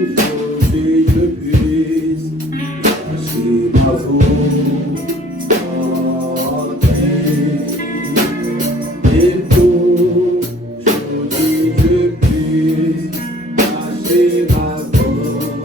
Aujourd'hui je puisse cacher ma volonté. Et qu'aujourd'hui je puisse cacher ma volonté.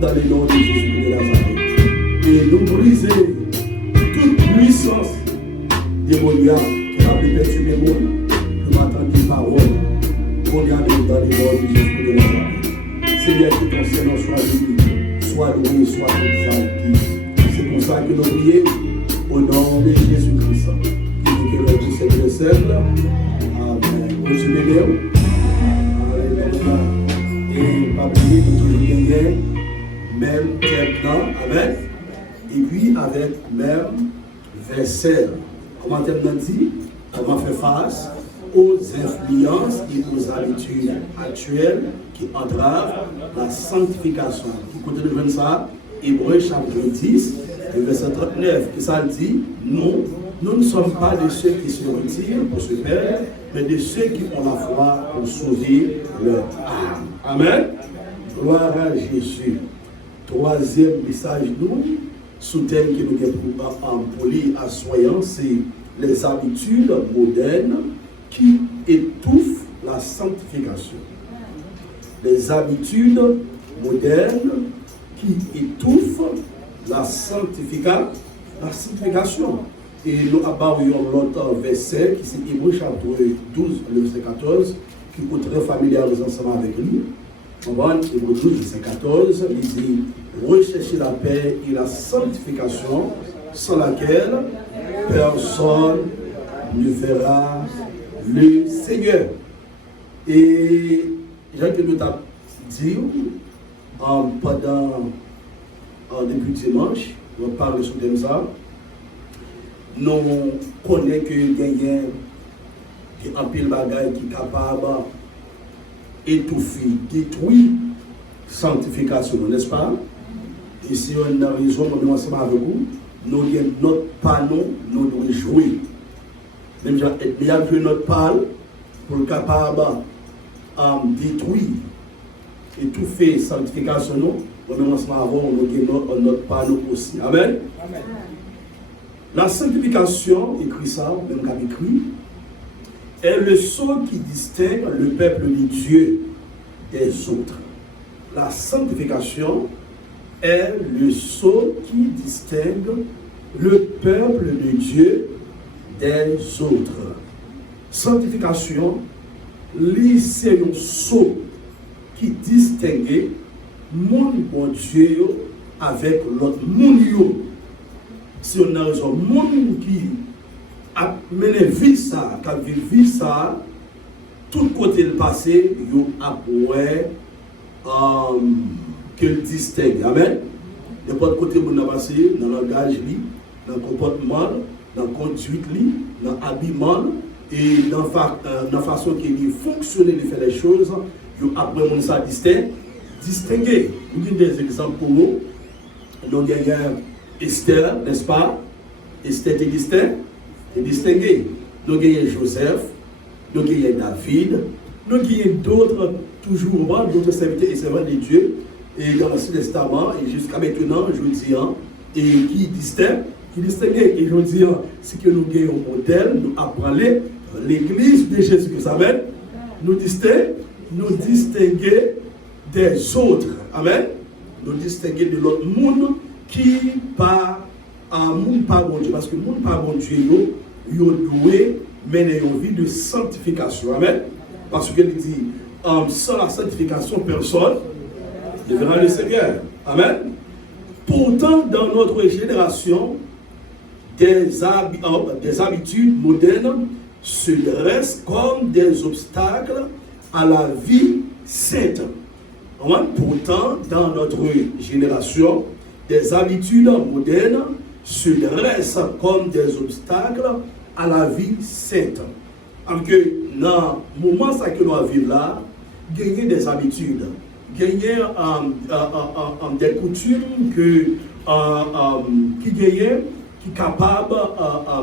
Dans le nom de Jésus de Nazareth. Et nous briser puissance démoniaque qui a pu perturber le monde. Je m'attends des paroles qu'on y a dans les morts de Jésus de Nazareth. Seigneur, que ton Seigneur soit béni, soit loué, soit exalté. C'est pour ça que nous prions au nom de Jésus-Christ. Que le Seigneur le Seigneur. Amen. Monsieur Bénéo. Alléluia. Et pas oublier que tout le gagner, même maintenant, avec, et puis avec même verset. Comment t'as dit? Comment faire face aux influences et aux habitudes actuelles qui entravent la sanctification. Qui continue de ça? Hébreux chapitre 10, verset 39. Et ça dit, nous ne sommes pas de ceux qui se retirent pour se perdre, mais de ceux qui ont la foi pour sauver leur âme. Amen. Gloire à Jésus. Troisième message, nous, sous-thème que nous avons pour lire à soyant, c'est les habitudes modernes qui étouffent la sanctification. Les habitudes modernes qui étouffent la sanctification. Et nous avons l'autre verset qui c'est Hébreux chapitre 12, le verset 14, qui est très familier ensemble avec lui. On va Hébreux 12, verset 14, il dit recherchez la paix et la sanctification sans laquelle personne ne verra le Seigneur. Et Jacques nous a dit depuis dimanche, on parle sur ça. Nous connaissons que il y a un pile bagaille qui est capable d'étouffer, détruire la sanctification, n'est-ce pas? Et si on a raison, nous ensemble avec vous, nous avons notre panneau, nous devons jouer. Même si nous avons joué notre panneau pour être capable de détruire, étouffer la sanctification, nous avons notre panneau aussi. Amen. Amen. La sanctification, écrit ça, même qu'a écrit, est le sceau qui distingue le peuple de Dieu des autres. La sanctification est le sceau qui distingue le peuple de Dieu des autres. Sanctification, c'est un sceau qui distingue mon bon Dieu avec l'autre monde. Si on a raison, le monde qui a mené vie ça, qui a vécu ça, tout côté le passé, il y a après qu'il distingue. Amen. N'importe côté où on a passé, dans le langage, dans le comportement, dans la conduite, dans l'habillement, et dans la façon qu'il fonctionne, il fait les choses, il y a après on ça distingué. Nous avons des exemples pour nous. Nous avons Esther, n'est-ce pas? Esther est distingué. Nous avons Joseph, nous avons David, nous avons d'autres, toujours d'autres serviteurs et servants de Dieu, et dans l'Ancien Testament, et jusqu'à maintenant, je dis, et qui distingué. Et je dis, c'est que nous avons un modèle, nous apprenons l'Église de Jésus-Christ. Amen. Nous distinguer des autres. Amen. Nous distinguer de l'autre monde qui pas monde pas bon Dieu, parce que monde pas bon Dieu il doit mener une vie de sanctification. Amen. Parce que il dit sans la sanctification personne ne verra le Seigneur. Amen. Pourtant dans notre génération des habitudes modernes se dressent comme des obstacles à la vie sainte. Amen. Pourtant dans notre génération des habitudes modernes se dressent comme des obstacles à la vie sainte. Alors que dans le moment que nous vivons là, gagner des habitudes, gagner des coutumes qui gagnent, qui sont capables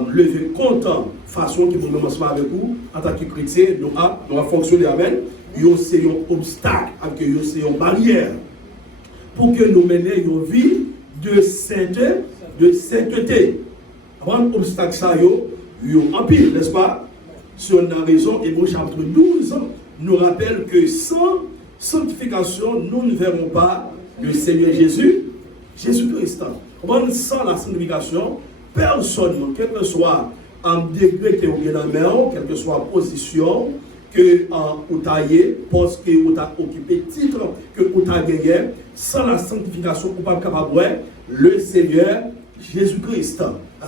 de lever compte façon qui nous ensemble avec vous, en tant que chrétiens, nous avons fonctionné avec eux, c'est un obstacle, c'est une barrière pour que nous menions une vie de sainteté. Avant l'obstacle, ça y a un pile, n'est-ce pas? Si on a raison, Hébreux chapitre 12 nous rappelle que sans sanctification, nous ne verrons pas le Seigneur Jésus-Christ. Sans la sanctification, personne, quel que soit un degré que vous avez dans la main, quelle que soit la position, que vous taillez, poste que vous avez occupé, titre que vous avez gagné, sans la sanctification, vous n'êtes pas capable de le Seigneur Jésus-Christ.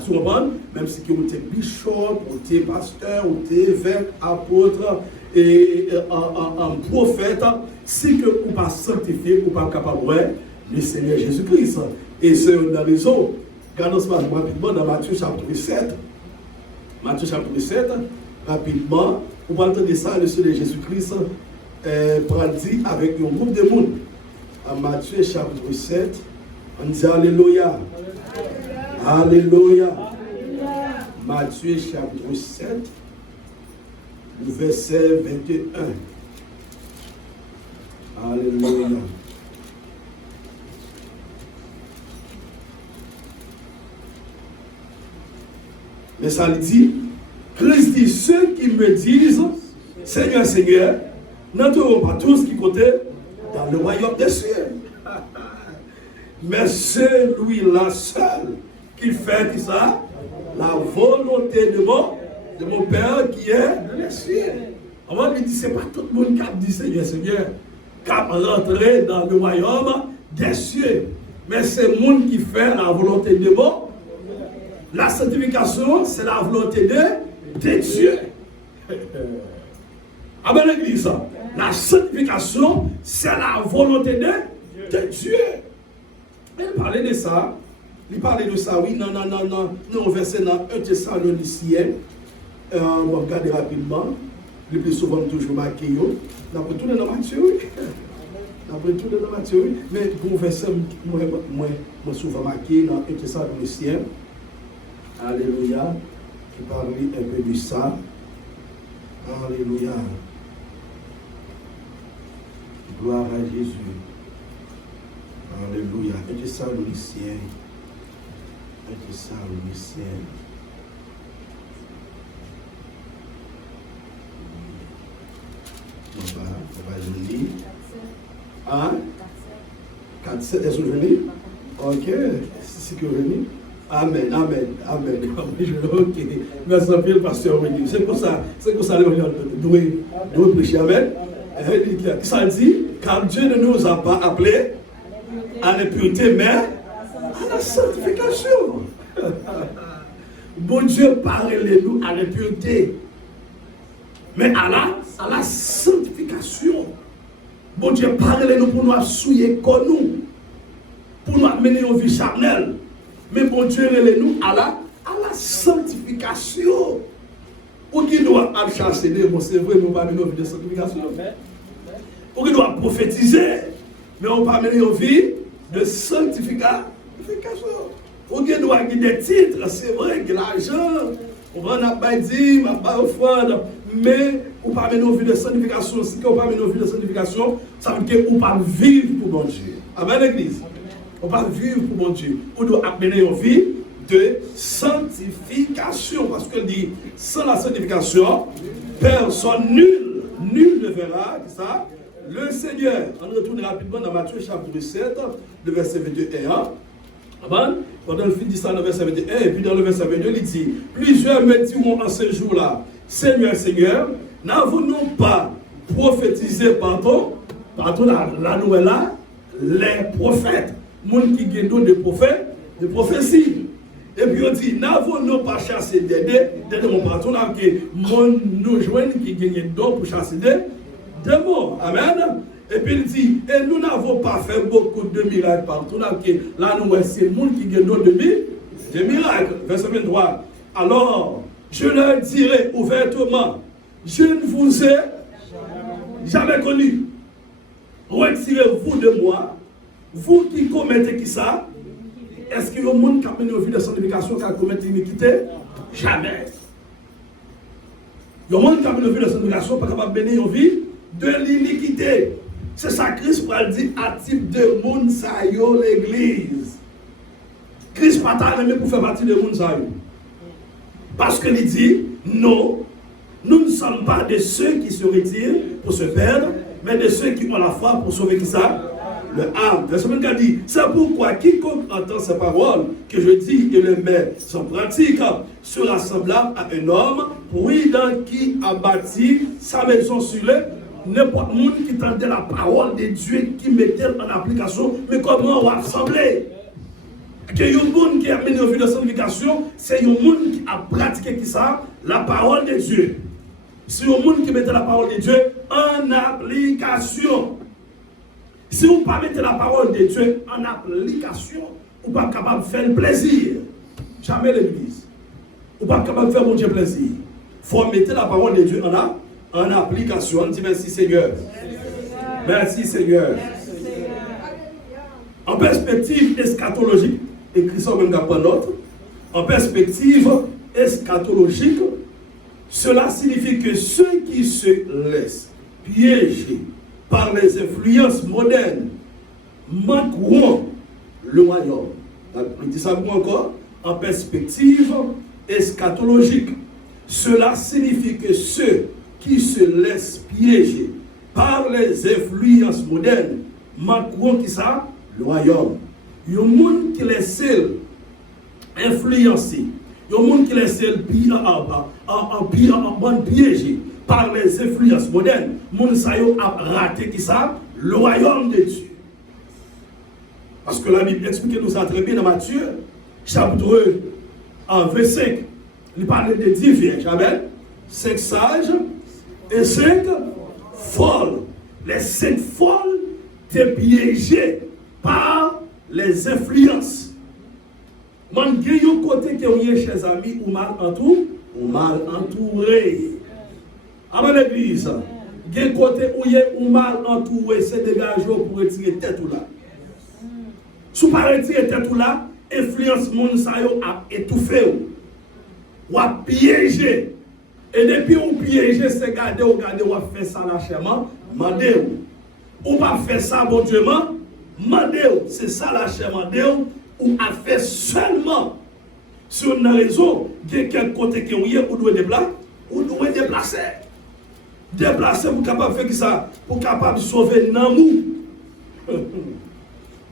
Vous comprenez? Même si vous êtes bishop, vous êtes pasteur, vous êtes évêque, apôtre et un prophète, si que vous n'êtes pas sanctifié, vous n'êtes pas capable de le Seigneur Jésus-Christ. Et c'est une raison. Regardons ce matin rapidement dans Matthieu chapitre 7. Matthieu chapitre 7, rapidement. Vous pouvez entendre ça, le Seigneur Jésus-Christ dit avec un groupe de monde. À Matthieu chapitre 7, on dit Alléluia. Alléluia. Matthieu chapitre 7, le verset 21. Alléluia. Mais ça le dit, Christ dit, ceux qui me disent, Seigneur, Seigneur, n'entreront pas tous qui comptaient dans le royaume des cieux. Mais celui-là seul qui fait ça, la volonté de mon Père qui est dans les cieux. On lui dit, ce n'est pas tout le monde qui a dit Seigneur, Seigneur, qui a rentré dans le royaume des cieux. Mais c'est le monde qui fait la volonté de mon. La sanctification, c'est la volonté de Dieu. Amen, l'église. La sanctification, c'est la volonté de Dieu. Il parlait de ça. Il parlait de ça, oui. Non. Nous, verset dans 1 Thessaloniciens. On va regarder rapidement. Le plus souvent, toujours marqué. On a retourné dans Matthieu, oui. On a retourné dans Matthieu, oui. Mais pour verset, moi, souvent marqué dans 1 Thessaloniciens. Alléluia. Qui parle un peu de ça. Alléluia. Gloire à Jésus. Alléluia. Un Thessaloniciens. Un Thessaloniciens. On va le lire. Hein? 4-7, est-ce que vous venez? Ok. C'est que vous venez? Amen. Ok. Merci à le pasteur. C'est pour ça le doit prêcher. Amen. Ça dit, car Dieu ne nous a pas appelés à l'impureté, mais à la sanctification. Bon Dieu parle-nous à l'impureté, mais à la sanctification. Bon Dieu parle-nous pour nous souiller comme nous, pour nous amener une vie charnelle. Mais bon Dieu, relève-nous à la sanctification. Pour qui doit chasser des mots, c'est vrai, nous ne pas mener une vie de sanctification. Pour qui doit prophétiser, mais on ne pas mener une vie de sanctification. Pour qui doit guider des titres, c'est vrai que l'argent, on va pas dire, on va pas offrande, mais on ne pas mener une vie de sanctification. Si on ne pas mener une vie de sanctification, ça veut dire qu'on ne pas vivre pour bon Dieu. Amen, l'église. On va vivre pour mon Dieu. On doit amener une vie de sanctification. Parce qu'elle dit, sans la sanctification, personne, nul ne verra ça, le Seigneur. On retourne rapidement dans Matthieu chapitre 7, le verset 21. Pendant le film dit ça dans le verset 21, et puis dans le verset 22, il dit, plusieurs me diront en ce jour-là, Seigneur, Seigneur, n'avons-nous pas prophétisé, pardon, la nouvelle là, les prophètes. Monde qui gagne de prophètes, de prophéties. Et puis on dit, n'avons-nous pas chassé des démons? On a que nous joignent qui gagnent d'or pour chasser des démons. Amen. Et puis il dit, et nous n'avons pas fait beaucoup de miracles partout. Là, nous, c'est le monde qui gagne de miracles. Verset 23. Alors, je leur dirai ouvertement, je ne vous ai jamais connu. Retirez-vous de moi. Vous qui commettez qui ça? Est-ce qu'il y a un monde qui a mené une vie de sanctification qui a commis l'iniquité? Jamais. Il y a un monde qui a mené une vie de sanctification qui a mené une vie de l'iniquité. C'est ça que Christ a dit à type de monde ça y est l'église. Christ n'a pas aimé pour faire partie de monde ça y est. Parce qu'il dit, non, nous ne sommes pas de ceux qui se retirent pour se perdre, mais de ceux qui ont la foi pour sauver qui ça? le âme. Verset 24 dit, c'est pourquoi quiconque entend ces paroles que je dis et les met en pratique sera semblable à un homme prudent qui a bâti sa maison sur le n'importe qui qui entendait la parole de Dieu, qui mettait en application, mais comment on va assembler? Que y a un monde qui a mené au vie de sanctification, c'est un monde qui a pratiqué qui ça, la parole de Dieu. C'est un monde qui mettait la parole de Dieu en application. Si vous ne mettez pas la parole de Dieu en application, vous n'êtes pas capable de faire le plaisir. Jamais l'église. Vous n'êtes pas capable de faire mon Dieu plaisir. Il faut mettre la parole de Dieu en application. On dit merci Seigneur. Merci Seigneur. En perspective eschatologique, écrit ça même dans notre, en perspective eschatologique, cela signifie que ceux qui se laissent piéger par les influences modernes manqueront le royaume. Je dis ça encore, en perspective eschatologique. Cela signifie que ceux qui se laissent piéger par les influences modernes manqueront qui ça? Le royaume. Il y a des gens qui laissent influencer. Il y a des gens qui laissent piéger par les influences modernes. Les gens a raté qui ça? Le royaume de Dieu. Parce que la Bible explique nous ça très bien dans Matthieu, chapitre 1, verset 5. Il parle de 10 vierges. Amen. 5 sages et 5 folles. Les 5 folles étaient piégées par les influences. Man, il y a un côté que vous avez, chers amis, ou mal entouré. Amen, l'église. Il y a un côté où il est mal entouré, c'est dégagé pour retirer tête ou là. Si vous ne retirez tête ou là, influence moun sa yo a étouffé ou a piégé. Et depuis ou piégé, c'est garder ou fait ça lâchement, mandé ou pas fait ça bon Dieu, mandé ou, c'est ça lâchement, ou a fait seulement sur une raison de quel côté que vous doit déplacer. Déplacer pour capable faire ça, pour capable sauver Namou.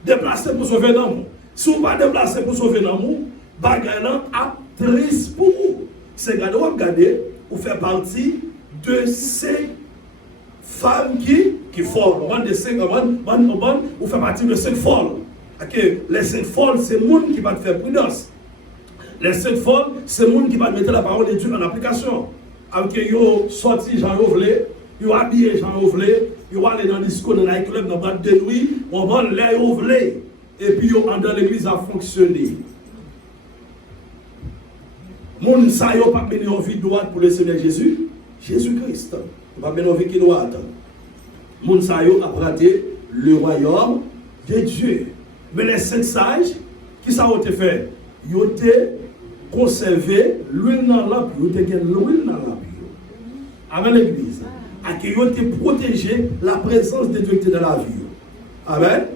Déplacer pour sauver Namou. Si vous ne pas déplacer pour sauver Namou, bagalan a triste pour vous. C'est regarder, vous faites partie de ces femmes qui folles. Vous faites partie de ces folles. Okay. Les 5 folles, c'est le monde qui va te faire prudence. Les 5 folles, c'est le monde qui va mettre la parole de Dieu en application. Avec yo sorti Jean Rovlé, yo habillé Jean Rovlé, yo aller dans le discours dans les clubs, dans le boîte de nuit, on va les Rovlé. Et puis yo dans l'église a fonctionné. Mon sa yo pas mener en vie droite pour le Seigneur Jésus, Jésus-Christ. Pas mener en vie qui droite. Mon sa yo a raté le royaume de Dieu. Mais les 5 sages, qui ça a été fait? Ils ont conservé l'huile dans la lampe, ils ont gagné l'huile dans la lampe. Avec l'église. Ils ont protégé la présence de Dieu dans la vie. Amen.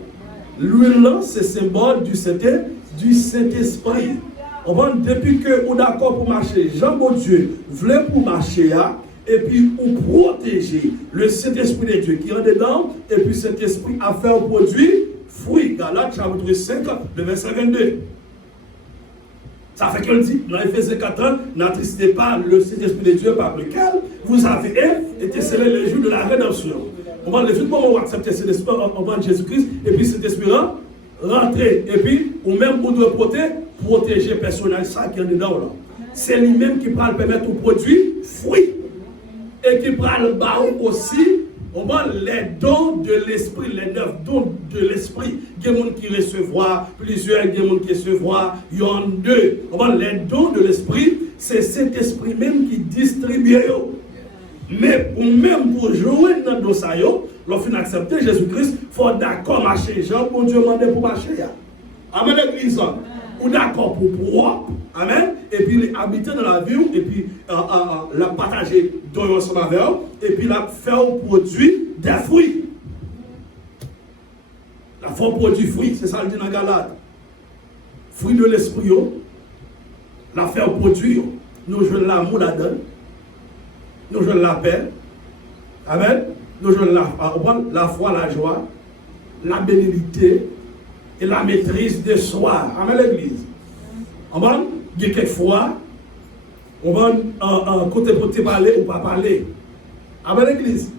L'huile, c'est symbole du Saint-Esprit. Depuis que vous êtes d'accord pour marcher, Jean bon Dieu voulait pour marcher, et puis vous protéger le Saint-Esprit de Dieu qui est dedans, et puis cet esprit a fait un produit. Fruit, Galates chapitre 5, le verset 22. Ça fait qu'il dit, dans Éphésiens 4 ans, n'attristez pas le Saint-Esprit de Dieu par lequel vous avez été scellés le jour de la rédemption. On va le faire pour vous accepter cet esprit en de Jésus-Christ, et puis cet esprit rentrer, et puis, ou même vous devez protéger le personnage ça qui est dedans là. C'est lui-même qui va permettre au produit fruit, et qui va le baron aussi. On va les dons de l'esprit, les 9 dons de l'esprit. Il y a des gens qui recevront, plusieurs, il y a des gens qui recevront, il y en a 2. On va les dons de l'esprit, c'est cet esprit même qui distribue. Mais pour jouer dans le dossier, lorsqu'on accepte Jésus-Christ, il faut d'accord marcher. Jean, bon Dieu, demandé pour marcher. Amen, l'église. Ou d'accord pour propre. Amen. Et puis habiter dans la ville, et puis la partager dans ensemble avec eux, et puis la faire produire des fruits. La faire produire fruits, c'est ça le dit dans Galate. Fruits de l'esprit, la faire produire. Nous jouons l'amour là-dedans. Nous jouons la paix. Amen. Nous jouons la foi, la joie. la bénédiction et la maîtrise de soi. Amen l'église. On va, il y a quelquefois, on va côté pour te parler ou pas parler. Amen l'église.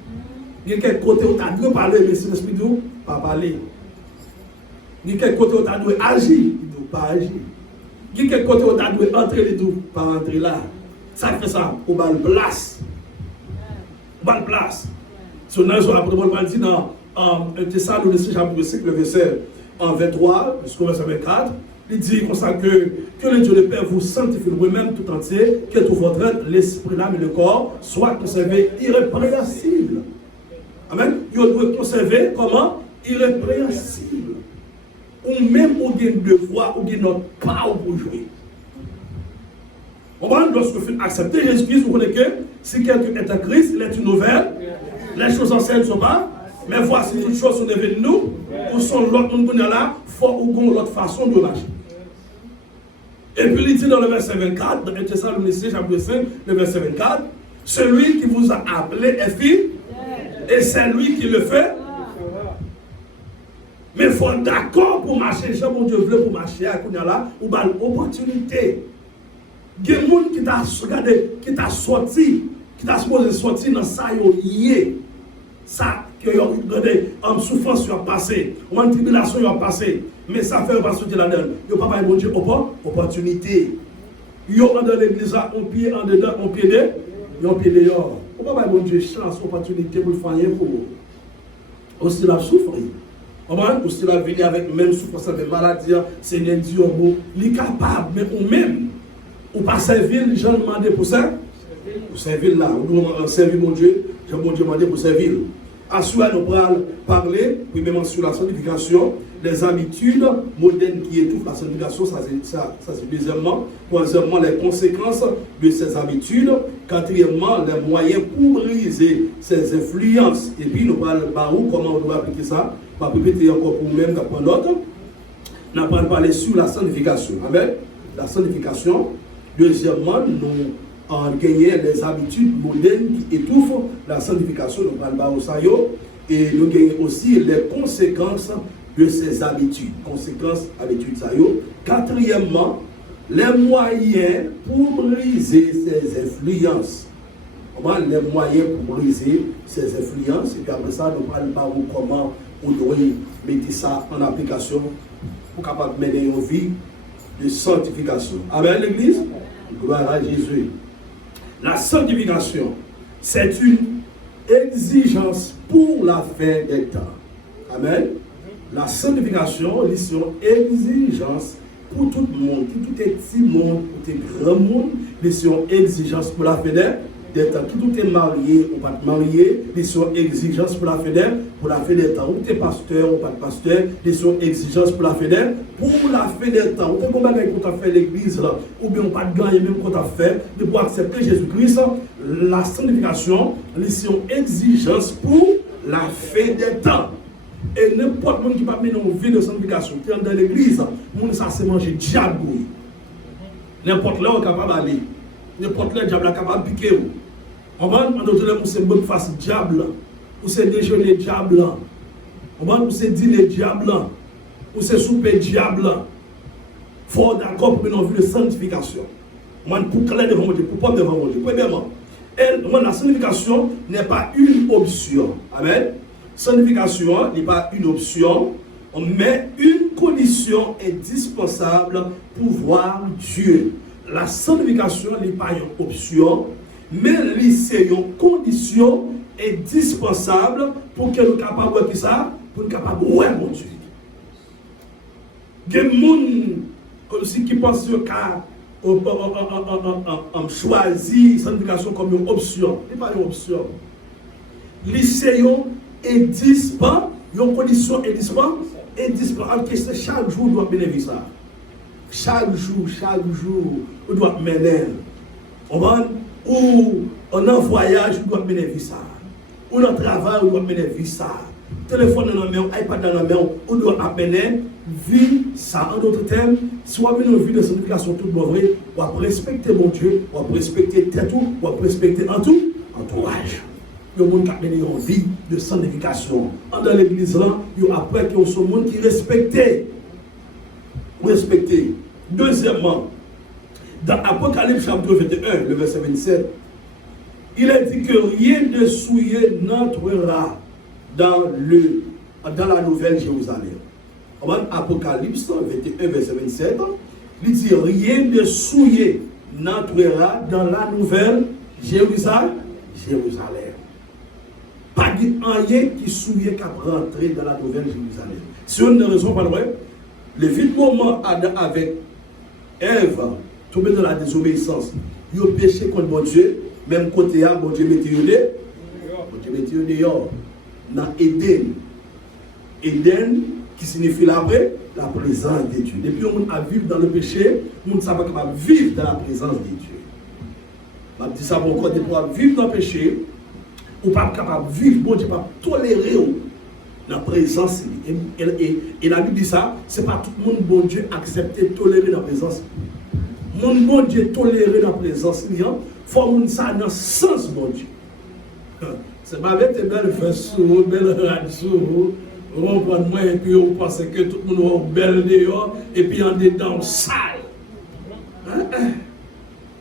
Il y a quelques côtés où tu as dû parler, mais c'est l'esprit de pas parler. Il y a quelques côtés où tu as dû agir, il ne pas agir. Il y a quelques côtés où tu as dû entrer les deux, pas entrer là. Ça fait ça, on va le place. On va le place. Si on a dit dans Thessaloniciens chapitre 5, le verset 23 jusqu'au verset 24, il dit comme ça que le Dieu de Père vous sanctifie vous-même tout entier, que tout votre être, l'esprit, l'âme et le corps soient conservés irrépréhensibles. Amen. Vous devez conserver comment? Irrépréhensible. Ou même au gain de foi, ou gain notre part pour jouer. Lorsque vous acceptez Jésus-Christ, vous connaissez que si quelqu'un est en Christ, il est une nouvelle. Les choses anciennes ne sont pas. Mais voici toutes choses sont devenues nous. Ou sont l'autre monde là, fort ou gon l'autre façon de marcher. Et puis il dit dans le verset 24, dans Thessaloniciens chapitre 5, le verset 24, celui qui vous a appelé est fils, et c'est lui qui le fait. Mais il faut être d'accord pour marcher. Jean, mon Dieu, veut pour marcher à Kounyala, ou bien l'opportunité. Il y a des gens qui t'a sorti, qui t'a supposé sortir dans ça, ça, que en souffrance, tu as passé, ou en tribulation, tu as passé. Mais ça fait pas sortir là-dedans. Il n'y a pas bon Dieu, opportunité. Il y a dans l'église, un pied en dedans, un pied dehors, il y a un pied dehors. Il n'y a pas bon Dieu, chance, opportunité pour le faire pour vous. Aussi, la souffrir. Aussi, la venir avec même souffrance, avec maladie, Seigneur Dieu, il est capable, mais ou même. Ou pas servir, les gens demandent pour ça. Pour servir là. Ou nous servir mon Dieu, j'ai mon Dieu demandé pour servir. Ensuite, nous allons parler, premièrement, sur la sanctification, les habitudes modernes qui étouffent la sanctification, ça c'est deuxièmement. Troisièmement, les conséquences de ces habitudes. Quatrièmement, les moyens pour briser ces influences. Et puis, nous allons parler comment on doit appliquer ça. On va répéter encore pour nous-mêmes, pour l'autre. Nous allons parler sur la sanctification. Amen. La sanctification. Deuxièmement, nous avons gagné les habitudes modernes qui étouffent la sanctification, nous parlons de et nous gagnons aussi les conséquences de ces habitudes. Conséquences, habitudes, ça y est. Quatrièmement, les moyens pour briser ces influences. Les moyens pour briser ces influences. Et puis après ça, nous parlons de comment on doit mettre ça en application pour capable mener une vie de sanctification. Amen, l'Église. Gloire à Jésus. La sanctification, c'est une exigence pour la fin des temps. Amen. La sanctification, c'est une exigence pour tout le monde, tout petit monde, tout grand monde, c'est une exigence pour la fin des temps. Tout est marié ou pas marié, c'est une exigence pour la fin des temps. Ou tu es pasteur ou pas de pasteur, c'est une exigence pour la fin des temps. Pour la fin des temps, ou tu es combien quand tu as fait l'église, ou bien pas de gagner même quand tu as fait, de pouvoir accepter Jésus-Christ, la sanctification, c'est une exigence pour la fin des temps. Et n'importe qui va mener une vie de sanctification, qui est dans l'église, on ça c'est manger diable. N'importe là, on est capable d'aller. N'importe là, le diable est capable de piquer. On va nous c'est une bonne face diable, ou c'est déjeuner diable, on va nous c'est dîner diable, ou c'est souper diable. Faut d'accord pour une vie de sanctification. On va pour clair devant Dieu, pour pas devant Dieu. Premièrement, la sanctification n'est pas une option. Amen. Sanctification n'est pas une option, mais une condition indispensable pour voir Dieu. La sanctification n'est pas une option, mais c'est une condition indispensable pour que nous soyons capables de ça, pour nous capables de voir mon Dieu. Il y a des gens qui pensent qu'on choisit la sanctification comme une option. Ce n'est pas une option. C'est une indispensable, une condition indispensable. Chaque jour, on doit bénéficier ça. Chaque jour, on doit mener. Ou on est en voyage, on doit bénéficier ça. Ou on travail, on doit bénéficier ça. Téléphone dans la main, iPad dans la main, on doit appeler, vivre ça. En d'autres termes, si on a une vie de sanctification toute vrai, on va respecter mon Dieu, on va respecter tout, on va respecter en tout entourage. il y a des gens qui ont une vie de sanctification. Dans l'église, il y a après qu'il y a ce monde qui respecté. Deuxièmement, dans Apocalypse chapitre 21, le verset 27, il est dit que rien ne souillé n'entrera dans la nouvelle Jérusalem. Apocalypse 21, verset 27, il dit rien ne souillé n'entrera dans la nouvelle Jérusalem. Pas rien qui souillé qu'à rentrer dans la nouvelle Jérusalem. C'est une raison pas vrai. Le vite moment avec Ève, tombé dans la désobéissance, ils ont péché contre bon Dieu, même côté à bon Dieu mettait dehors. Dans Éden. Éden qui signifie la présence de Dieu. Depuis on a vivre dans le péché, on ne sait pas capable de vivre dans la présence de Dieu. Je dis ça pour encore, depuis on vivre dans le péché, on n'est pas capable de vivre, bon Dieu pas tolérer la présence. Et la Bible dit ça, ce n'est pas tout le monde, bon Dieu, accepter, tolérer la présence. Bon Dieu, tolérer la présence, il faut que ça dans le sens, bon Dieu. C'est pas avec tes belles fesses, belles radio, on prend moi et puis on pense que tout le monde est belle dehors et puis en dedans sale.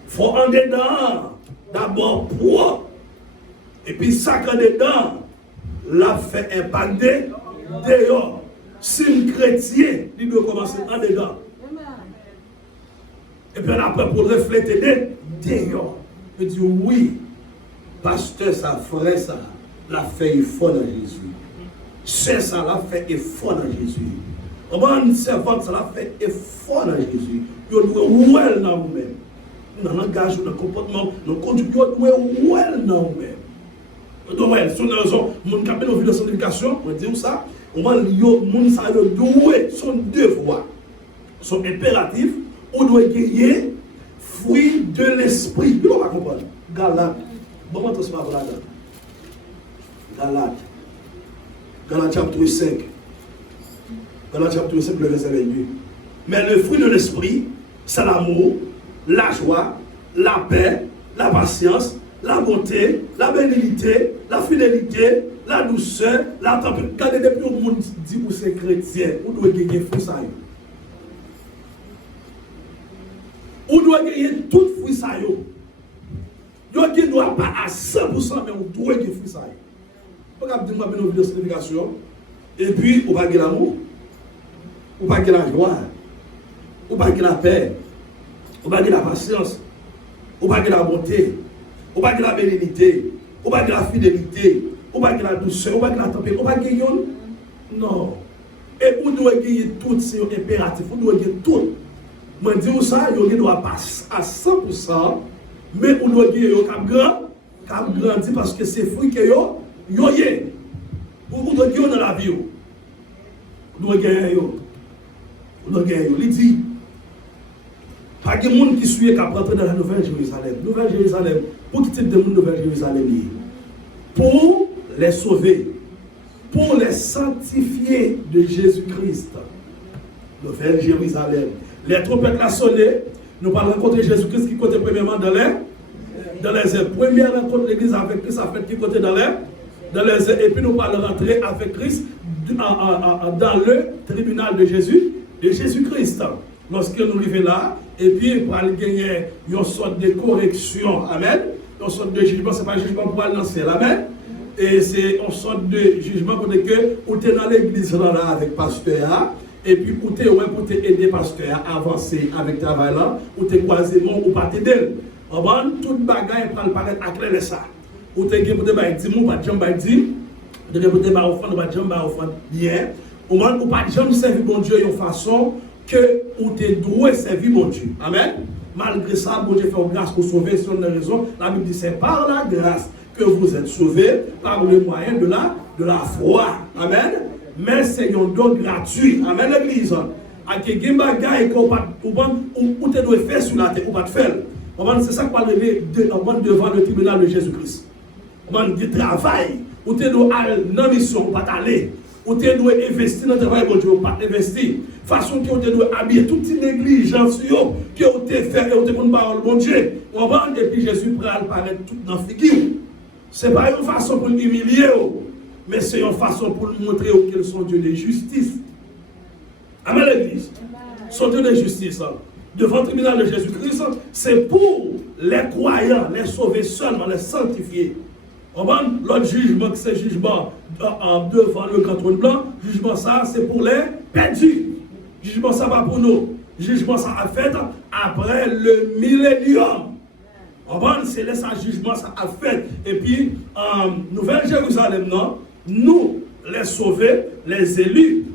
Faut en dedans d'abord propre et puis ça qu'en dedans l'a fait impacter dehors. Si un chrétien, il doit commencer en dedans. Et puis après pour refléter dehors. Je dis oui, pasteur, ça, frère, ça, l'a fait effort dans Jésus. C'est ça, l'a fait effort dans Jésus. On va une servante, ça l'a fait effort dans Jésus. Il doit well dans nous-mêmes. Dans le langage, dans le comportement, dans le conduite, il doit well dans nous-mêmes. Donc, c'est une raison, mon capitaine de vie de sanctification, on dit ça, on va mon ça doué, son devoir, son impératif, on doit gagner fruit de l'esprit. On va comprendre. Galate. Bon, on va tous voir Galate. Galate chapitre 5. Galate chapitre 5, le verset 28. Mais le fruit de l'esprit, c'est l'amour, la joie, la paix, la patience, la bonté, la bénignité, la fidélité, la douceur, la tempérance. Regardez, depuis que le monde dit que c'est chrétien, on doit gagner fruit ça. On doit gagner tout fruit ça. On ne doit pas à 100%, mais on doit gagner fruit ça. On va dire une vidéo de sanctification, et puis on va gagner l'amour, on va gagner la joie, on va gagner la paix, on va gagner la patience, on va gagner la bonté, on va gagner la bénignité, on va gagner la fidélité, on va gagner la douceur, on va gagner la tempérance, on va gagner non. Et on doit gagner tout, c'est impératif, on doit gagner tout. Moi je dis ça, on ne doit pas à 100%, mais on doit gagner comme grandi parce que c'est fruit que yo yé. On doit gagner dans la vie. On doit gagner. On doit gagner. Il dit, pas de monde qui suit qu'à rentrer dans la Nouvelle Jérusalem. Nouvelle Jérusalem, pour qui type de monde Nouvelle Jérusalem? Pour les sauver, pour les sanctifier de Jésus-Christ. Nouvelle Jérusalem. Les trompettes la sonné, nous allons rencontrer Jésus-Christ qui comptait premièrement dans les airs. Première rencontre de l'église avec Christ a fait qui comptait dans les airs. Et puis nous allons rentrer avec Christ dans le tribunal de Jésus-Christ. Lorsque nous arrivons là, et puis pour aller gagner une sorte de correction. Amen. Une sorte de jugement, ce n'est pas un jugement pour aller dans le ciel. Amen. Et c'est une sorte de jugement pour que vous êtes dans l'église là avec pasteur. Et puis, pour t'aider le pasteur à avancer avec le travail là, ou t'es quasiment ou pas t'aider. On va tout bagaille pour paraître à clair ça. Ou t'es pour te bailler 10 mots, pas de jambe 10. Ou t'es pour te bailler offrande, pas de jambe offrande bien. Ou pas de jambe servir bon Dieu de façon que ou t'es doué servir bon Dieu. Amen. Malgré ça, bon Dieu fait grâce pour sauver sur une raison. La Bible dit c'est par la grâce que vous êtes sauvés par le moyen de la foi. Amen. Mais c'est un don gratuit. Amen, l'église. À qui des bagailles ou tu dois faire sur la terre ou pas te faire. C'est ça qu'on va lever devant le tribunal de Jésus-Christ. On va du travail. Ou tu dois aller dans la mission, ou pas t'aller. Ou tu dois investir dans le travail, bon Dieu, ou pas investir. Façon que tu dois habiller toute une négligence que tu fait et tu ne parole, bon Dieu. On va et puis Jésus prend apparaître tout dans la figure. Ce n'est pas une façon pour l'humilier, mais c'est une façon pour montrer qu'ils sont Dieu de justice. Amen, l'Église. Son Dieu de justice. Devant le tribunal de Jésus-Christ, c'est pour les croyants, les sauver seulement, les sanctifier. L'autre jugement, c'est jugement devant le grand trône blanc. Jugement ça, c'est pour les perdus. Jugement ça va pour nous. Jugement ça a fait après le millénium. C'est là ça jugement ça a fait. Et puis, Nouvelle-Jérusalem, non, nous, les sauvés, les élus,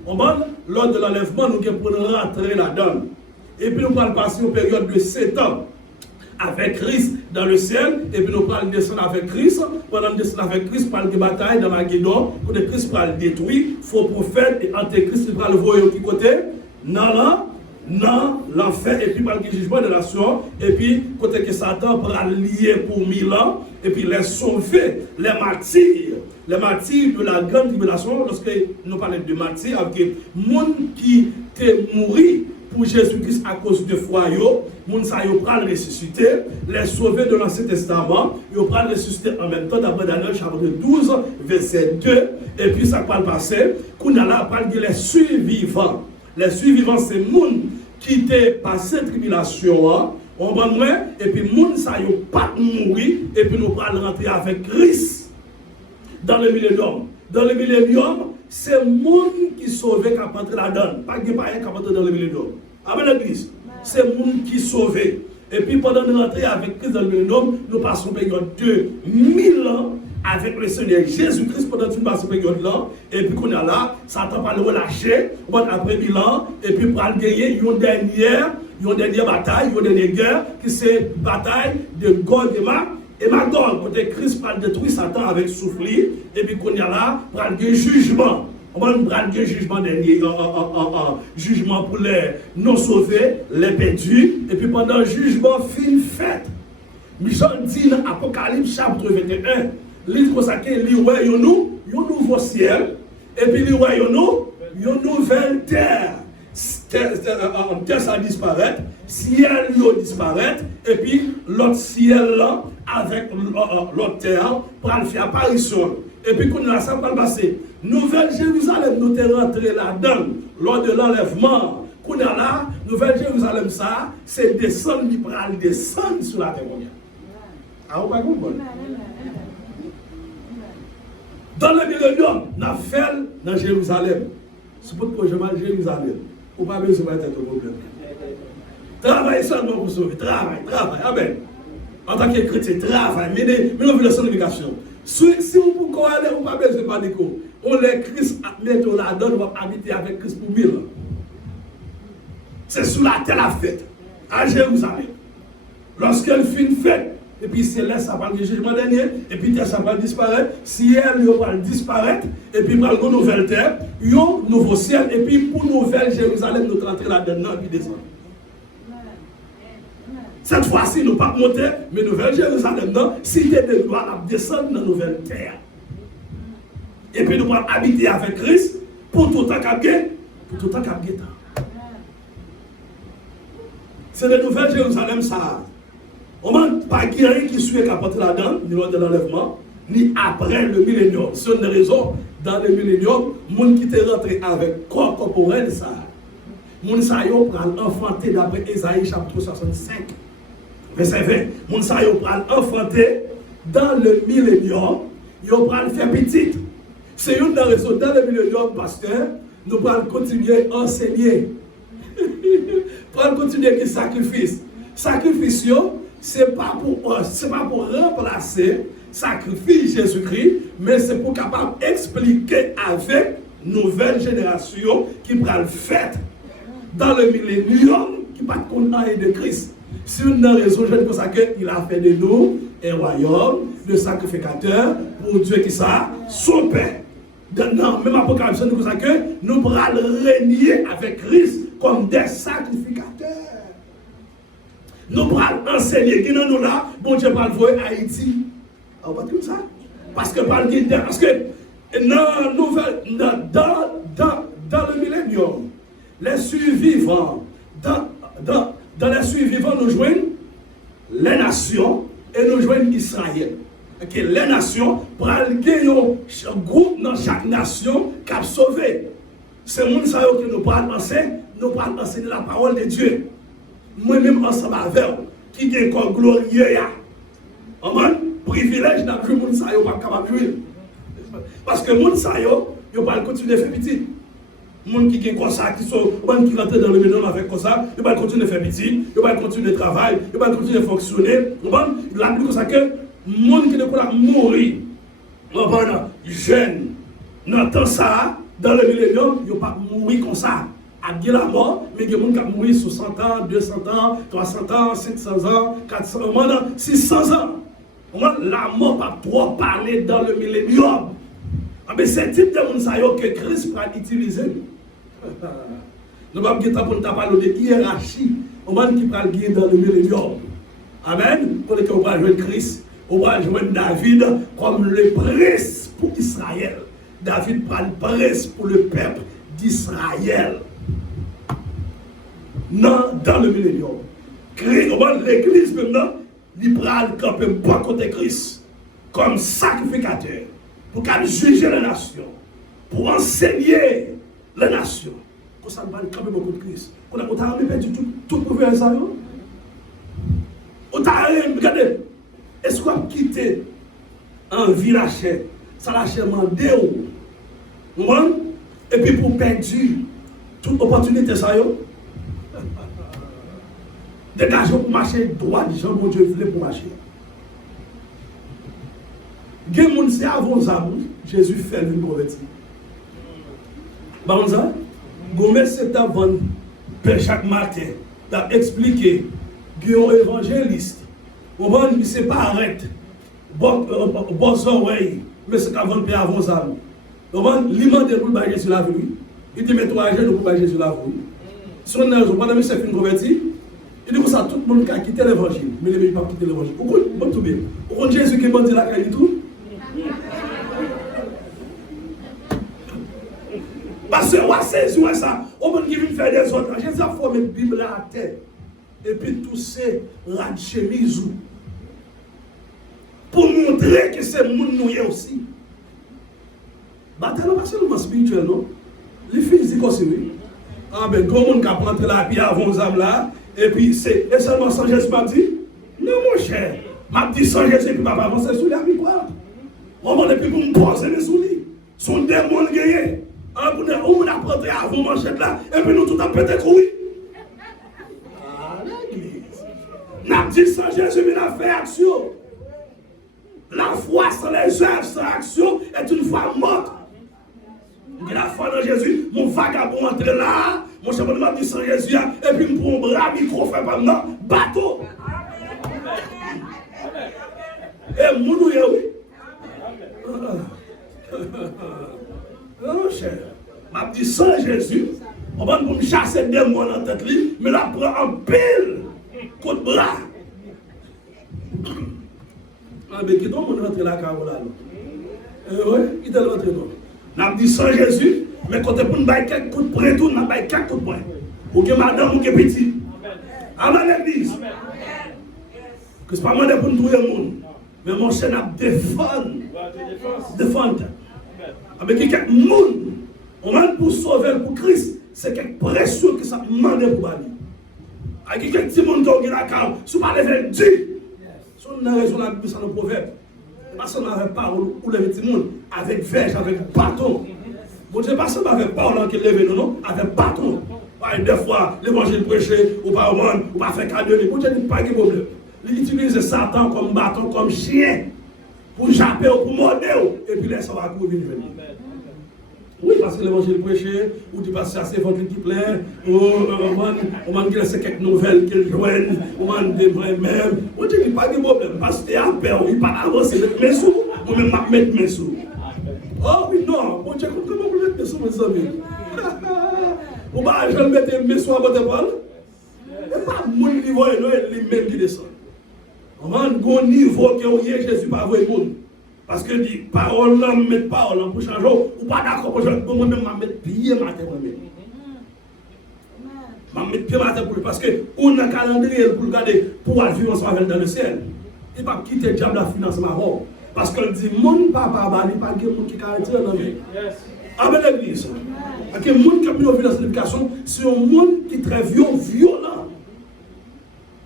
lors de l'enlèvement, nous pouvons rentrer là-dedans. Et puis nous allons passer une période de 7 ans avec Christ dans le ciel. Et puis nous allons descendre avec Christ. Pendant que descendre avec Christ, par des batailles dans Magédon, pour que Christ va le détruire. Faux prophète et antéchrist, il va le voir au côté. Non, l'enfer. Et puis par le jugement de la nation. Et puis, côté que Satan va lier pour 1000 ans. Et puis les sauver, les martyrs de la grande tribulation. Lorsque nous parlons de martyrs, avec les gens qui étaient morts pour Jésus-Christ à cause de foi, les gens qui ont ressuscité, les sauvés de l'Ancien Testament, ils ont ressuscité en même temps, d'après Daniel chapitre 12, verset 2, et puis ça va passer, qu'on a là, parle de les survivants. Les survivants, c'est les gens qui étaient passé tribulation, et puis les gens qui n'ont pas mourir, et puis nous allons rentrer avec Christ dans le millénium. Dans le millénium, c'est le monde qui sauve qui a rentré là-dedans. Pas de païen qui a rentré dans le millénium. Amen, l'Église. C'est le monde qui sauve. Et puis pendant de rentrer avec Christ dans le millénium, nous passons une période de 1000 ans avec le Seigneur Jésus-Christ pendant toute cette période-là. Et puis qu'on est là, Satan va le relâcher après 1000 ans. Et puis pour le gagner, une dernière bataille, une dernière guerre, qui c'est la bataille de Gog et Magog. Côté Christ va détruire Satan avec souffle. Et puis qu'on est là, pour le jugement. On va prendre le jugement dernier, jugement pour les non sauvés, les perdus. Et puis pendant le jugement, fin fête. Michel dit dans Apocalypse chapitre 21. Il consacre un nouveau ciel, et puis il y a une nouvelle terre. Terre ça disparaît, ciel disparaît, et puis l'autre ciel là, avec l'autre terre, pour faire apparition. Et puis quand ça va passer, Nouvelle Jérusalem, nous sommes rentrés là-dedans, lors de l'enlèvement. Quand on a là, Nouvelle Jérusalem, ça, c'est descendre, il va descendre sur la terre mondiale. Ah, on va comprendre. Dans le millénium, nous avons fait dans Jérusalem. C'est pour que je mange Jérusalem. Ou pas besoin de être problème. Travaille seulement pour sauver. Travaille. Amen. En tant que chrétien, travaille. Mais nous voulons son éducation. Si vous pouvez aller, vous n'avez pas besoin de paniquer. On les Christ, mettons là-dedans, on va habiter avec Christ pour 1000 ans. C'est sous la terre la fête. À Jérusalem. Lorsqu'elle fait une fête, et puis c'est là, ça va le jugement dernier, et puis ça va disparaître, ciel va disparaître, et puis pour une nouvelle terre, un nouveau ciel, et puis pour nouvelle Jérusalem, nous rentrer là-dedans, et puis descendre. Cette fois-ci, nous ne pas monter, mais nouvelle Jérusalem, non, cité de gloire, descendre dans la nouvelle terre. Et puis nous allons habiter avec Christ pour tout le temps qu'à c'est la nouvelle Jérusalem, ça. On n'a pas quelqu'un qui suit qu'à partir là-dedans, ni lors de l'enlèvement, ni après le millénium. C'est une raison, dans le millénium, les gens qui sont rentrés avec corps corporel, ça. Les gens qui ont enfanté d'après Ésaïe chapitre 65, verset 20. Les gens qui ont enfanté dans le millénium, ils ont faire petit. C'est une des raisons, dans le millénium, pasteur, nous allons continuer à enseigner. Pour continuer avec le sacrifice. Sacrifice, ce n'est pas pour remplacer sacrifice Jésus-Christ, mais c'est pour capable d'expliquer avec nouvelle génération qui prend le fait dans le millénium qui pas de de Christ. C'est une raison, je dis pour ça qu'il a fait de nous un royaume de sacrificateurs pour Dieu qui ça, son Père. Non, même Apocalypse, nous disons que nous pourrons régner avec Christ comme des sacrificateurs. Nous pourrons enseigner qui nous là, bon Dieu va le voir à Haïti. On va dire ça. Parce que par le parce que dans le millénium, les survivants, dans les survivants, nous joignent les nations et nous joignent Israël. que les nations pour gagner un groupe dans chaque nation qui a sauvé. C'est le monde que nous parlons enseigner la parole de Dieu. Moi-même ensemble avec vous, qui est encore glorieux. Amen. Privilège d'avoir le monde ça yo pas capable jouer. Parce que le monde ça yo pas continuer de faire petit. Les gens qui sont comme ça, qui rentrent dans le milieu avec comme ça, ils vont continuer de faire petit, ils vont continuer de travailler, ils vont continuer de fonctionner. La Bible comme ça que les gens qui sont mourir, jeunes, dans ça, dans le millénium, ils ne vont pas mourir comme ça. À dire la mort, mais il y a des gens qui vont mourir sur 100 ans, 200 ans, 300 ans, 700 ans, 400 ans, 600 ans. La mort va trop parler dans le millénium. Mais c'est type de monde que Christ va utiliser. Nous ne pouvons pas parler de hiérarchie. Au moment qui va guider dans le millénium. Amen. Pour que vous va jouer Christ, vous va jouer David comme le prince pour Israël. David prend le prince pour le peuple d'Israël. Non, dans le millénium. L'église maintenant, il prend le camp pour côté Christ comme sacrificateur. Pour qu'elle juge la nation, pour enseigner la nation. Comme ça, nous allons camper beaucoup de Christ. On a perdu tout le pouvoir. On a regardé. Est-ce qu'on a quitté un village? Ça l'a demandé. Et puis pour perdre toute opportunité, ça y est. Dégagez pour marcher droit, Jean, mon Dieu, voulait pour marcher. C'est avant ça, Jésus fait une convertie. Bon, ça, Gomes c'est avant, Père Jacques Martin, t'a expliqué qu'il y a un évangéliste. On va ne s'est pas arrêté. Bon oreille, mais c'est qu'avant Père avant ça. On va demander pour le Jésus la vie. Il dit, mais toi, je ne peux pas Jésus la vie. Son âge, on va c'est une convertie. Il dit que ça, tout le monde qui a quitté l'évangile, mais il n'a pas quitté l'évangile. Pourquoi Jésus qui m'a dit la caille tout? Parce que on saisi ça, on va faire des autres. Jésus a formé la Bible à terre. Et puis tout c'est la chemise. Pour montrer que c'est monde nous aussi. Bataille pas seulement spirituel, non? Les physiques aussi, oui. Ah ben, comment on peut prendre la pierre avant les âmes là, et puis c'est seulement sans Jésus m'a dit? Non, mon cher. M'a dit sans Jésus, puis papa avancer sous la vie, quoi? On va depuis pour me poser les souliers. Son démon gagné. On a pris avant manchette là, et puis nous tout en pété courir. Ah, l'église. N'a dit sans Jésus, mais n'a fait action. La foi sans les œuvres, sans action, est une foi morte. La foi dans Jésus, mon vagabond entre là, mon chapeau m'a dit sans Jésus, et puis pour un bras, micro, fait pas maintenant, bateau. Et mon oui. Non, cher. M'a dit sans Jésus, on va nous chasser des démons dans tête, mais là, prend en pile, coup de bras. Ah, mais qui tombe, on rentre là, Carola. Oui, il est rentré là. N'a dit sans Jésus, mais quand on peut nous faire quelques coups de poing, tout, nous faire quelques coups de poing. Ou que madame, ou que petit. Amen, l'église. Que ce n'est pas moi pour nous trouver le monde. Mais mon cher n'a défendre. Défendre. Avec quelques monde, on va pour sauver pour Christ. C'est quelque pression que ça demande pour aller. Avec quelques petits monde qui ont la carte, si vous parlez avec Dieu, si on a raison la Bible, c'est un proverbe. Parce qu'on n'avait pas pour les petits monde, avec verge, avec bâton. Vous ne pas seulement avec parole qui lève, non, avec bâton. Des fois, l'évangile prêché, ou pas ou pas faire cadeau, vous ne dites pas de problème. Il utilise Satan comme bâton, comme chien, pour japper ou pour morder, et puis là, ça va courir. Oui, parce que l'évangile prêché, ou tu passes à ses ventes qui plaît, ou on m'a dit c'est quelques nouvelles qu'il joignent, on m'a dit même. On ne dit pas de problème, parce que à peur, il pas avancer, mettre mes sous, ou même mettre mes sous. Oh oui, non, on dit comment vous mettez mes sous, mes amis? On va jamais mettre mes sous à votre épaule. Et pas mon niveau, les mêmes qui descendent. On va un niveau que Jésus pas voir monde. Parce que dit parole là mettre parole pour changer ou pas d'accord pour changer moi même mettre pied matin moi même. M'a mettre pied matin pour parce que on a calendrier pour regarder pour vivre ensemble dans le ciel. Il pas quitter le diable la financement. Parce qu'elle dit, mon papa, il n'y a pas de monde qui a été dans l'église. Avec l'église. Parce que le monde qui a mis en violence l'éducation, c'est un monde qui est très violent.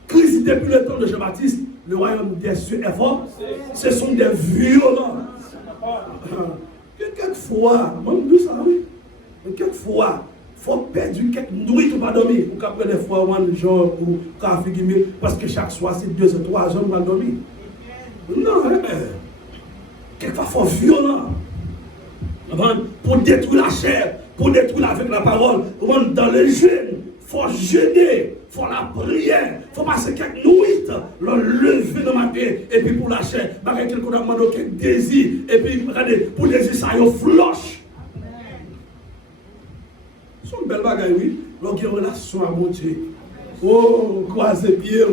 Christ, depuis le temps de Jean-Baptiste, le royaume des cieux est fort. Ce sont des violents. Quelquefois, moi je dis ça, oui. Quelquefois, il faut perdre quelques nuits pour ne pas dormir. Ou qu'après des fois, on genre, ou café guillemets, parce que chaque soir, c'est 2 ou 3 heures pour dormir. Non, quelquefois, il faut violent. Pour détruire la chair, pour détruire avec la parole, dans le jeûne, il faut jeûner, il faut la prière, il faut passer quelques nuits, le lever dans ma tête, et puis pour la chair, il y a quelqu'un qui a demandé quelques désirs, et puis regardez, pour désir, ça y est, floche. C'est une belle bagaille, oui, donc il y a une relation à mon Dieu. Oh, croisez bien.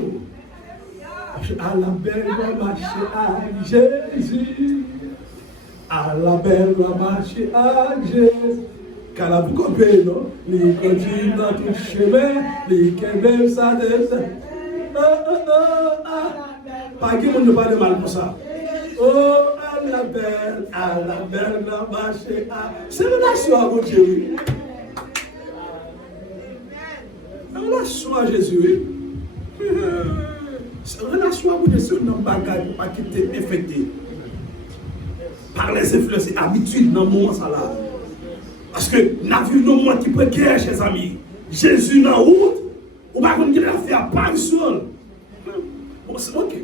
À la belle va marcher à Jésus. À la belle va marcher à Jésus. Car la vous comprenez, non? Les continue dans tout chemin, les qui même ça descend. Pas qui ne parle mal pour ça. Oh, à la belle va marcher à. C'est une relation à mon Dieu, oui. Une relation à Jésus, oui. C'est une relation à mon Dieu, c'est une bagaille pour ne pas quitter infecté. Par les influences et habitudes dans le moment ça là. Parce que nous avons vu nos moments qui prennent guerre, chers amis. Jésus dans la route, ou pas qu'on a fait à pas seul. Bon, c'est ok.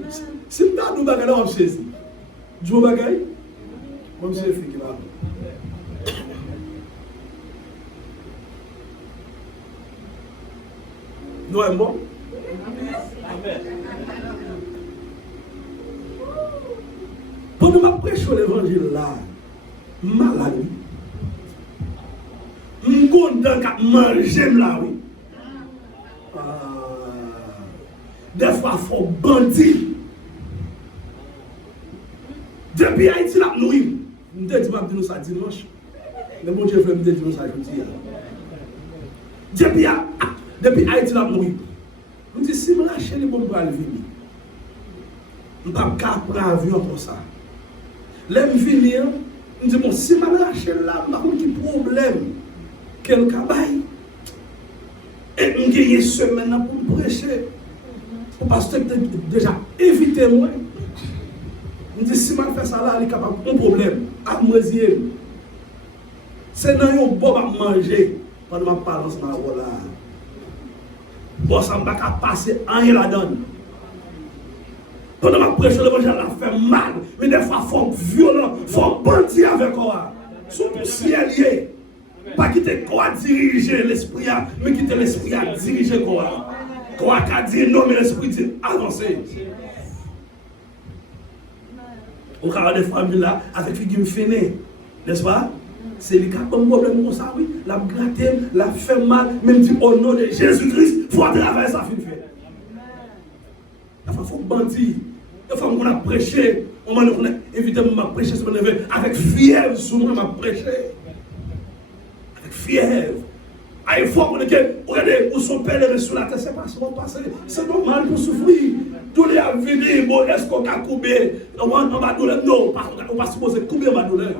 Si nous avons des bagages là, on sait. Du bagage, moi je sais qui là. Nous sommes bons. Pendant ma prêche l'évangile là, malade. Je content qu'à manger là, oui. Des fois, il faut bandit. Depuis Haïti, là, nous, je ne dis pas ça dimanche. Mais bon Dieu, je me dis ça jeudi. Depuis Haïti, là, nous, je me dis, si je lâche les bons pour aller venir, je ne peux pas prendre l'avion comme ça. Là, je viens, je me dis, bon, si je lâche là, je n'ai pas de problème. Quel cabaye. Et je gagne une semaine pour me prêcher. Le pasteur a déjà évité moi. Je me dis, si je fais ça là, il est capable de problème. À me dire, c'est dans un bon à manger pendant ma parole dans la voie là. Bon, ça ne va pas passer rien là-dedans. Pendant ma prêche, l'évangile a fait mal. Mais des fois, il faut violent, il faut bandit avec quoi. Surtout si elle y est. Pas quitter quoi diriger l'esprit, mais quitter l'esprit à diriger quoi. Quoi qu'a dit non, mais l'esprit dit avancer. Au cas des familles là, avec qui me fait, n'est-ce pas? C'est le cas comme problème comme ça, oui. La gratte, la fait mal, même dit au nom de Jésus-Christ, il faut travailler ça, fin fait. Il faut bandir. Il faut qu'on a prêché. On m'a évidemment prêché sur mon éveil avec fièvre, sur moi, m'a prêché. Avec fièvre. Il faut qu'on ait, regardez, où sont pèlerins sur la terre, c'est pas seulement passer. C'est normal pour souffrir. Tous les à venir, bon, est-ce qu'on a coupé? On va douleur? Non, on va supposer couper ma douleur.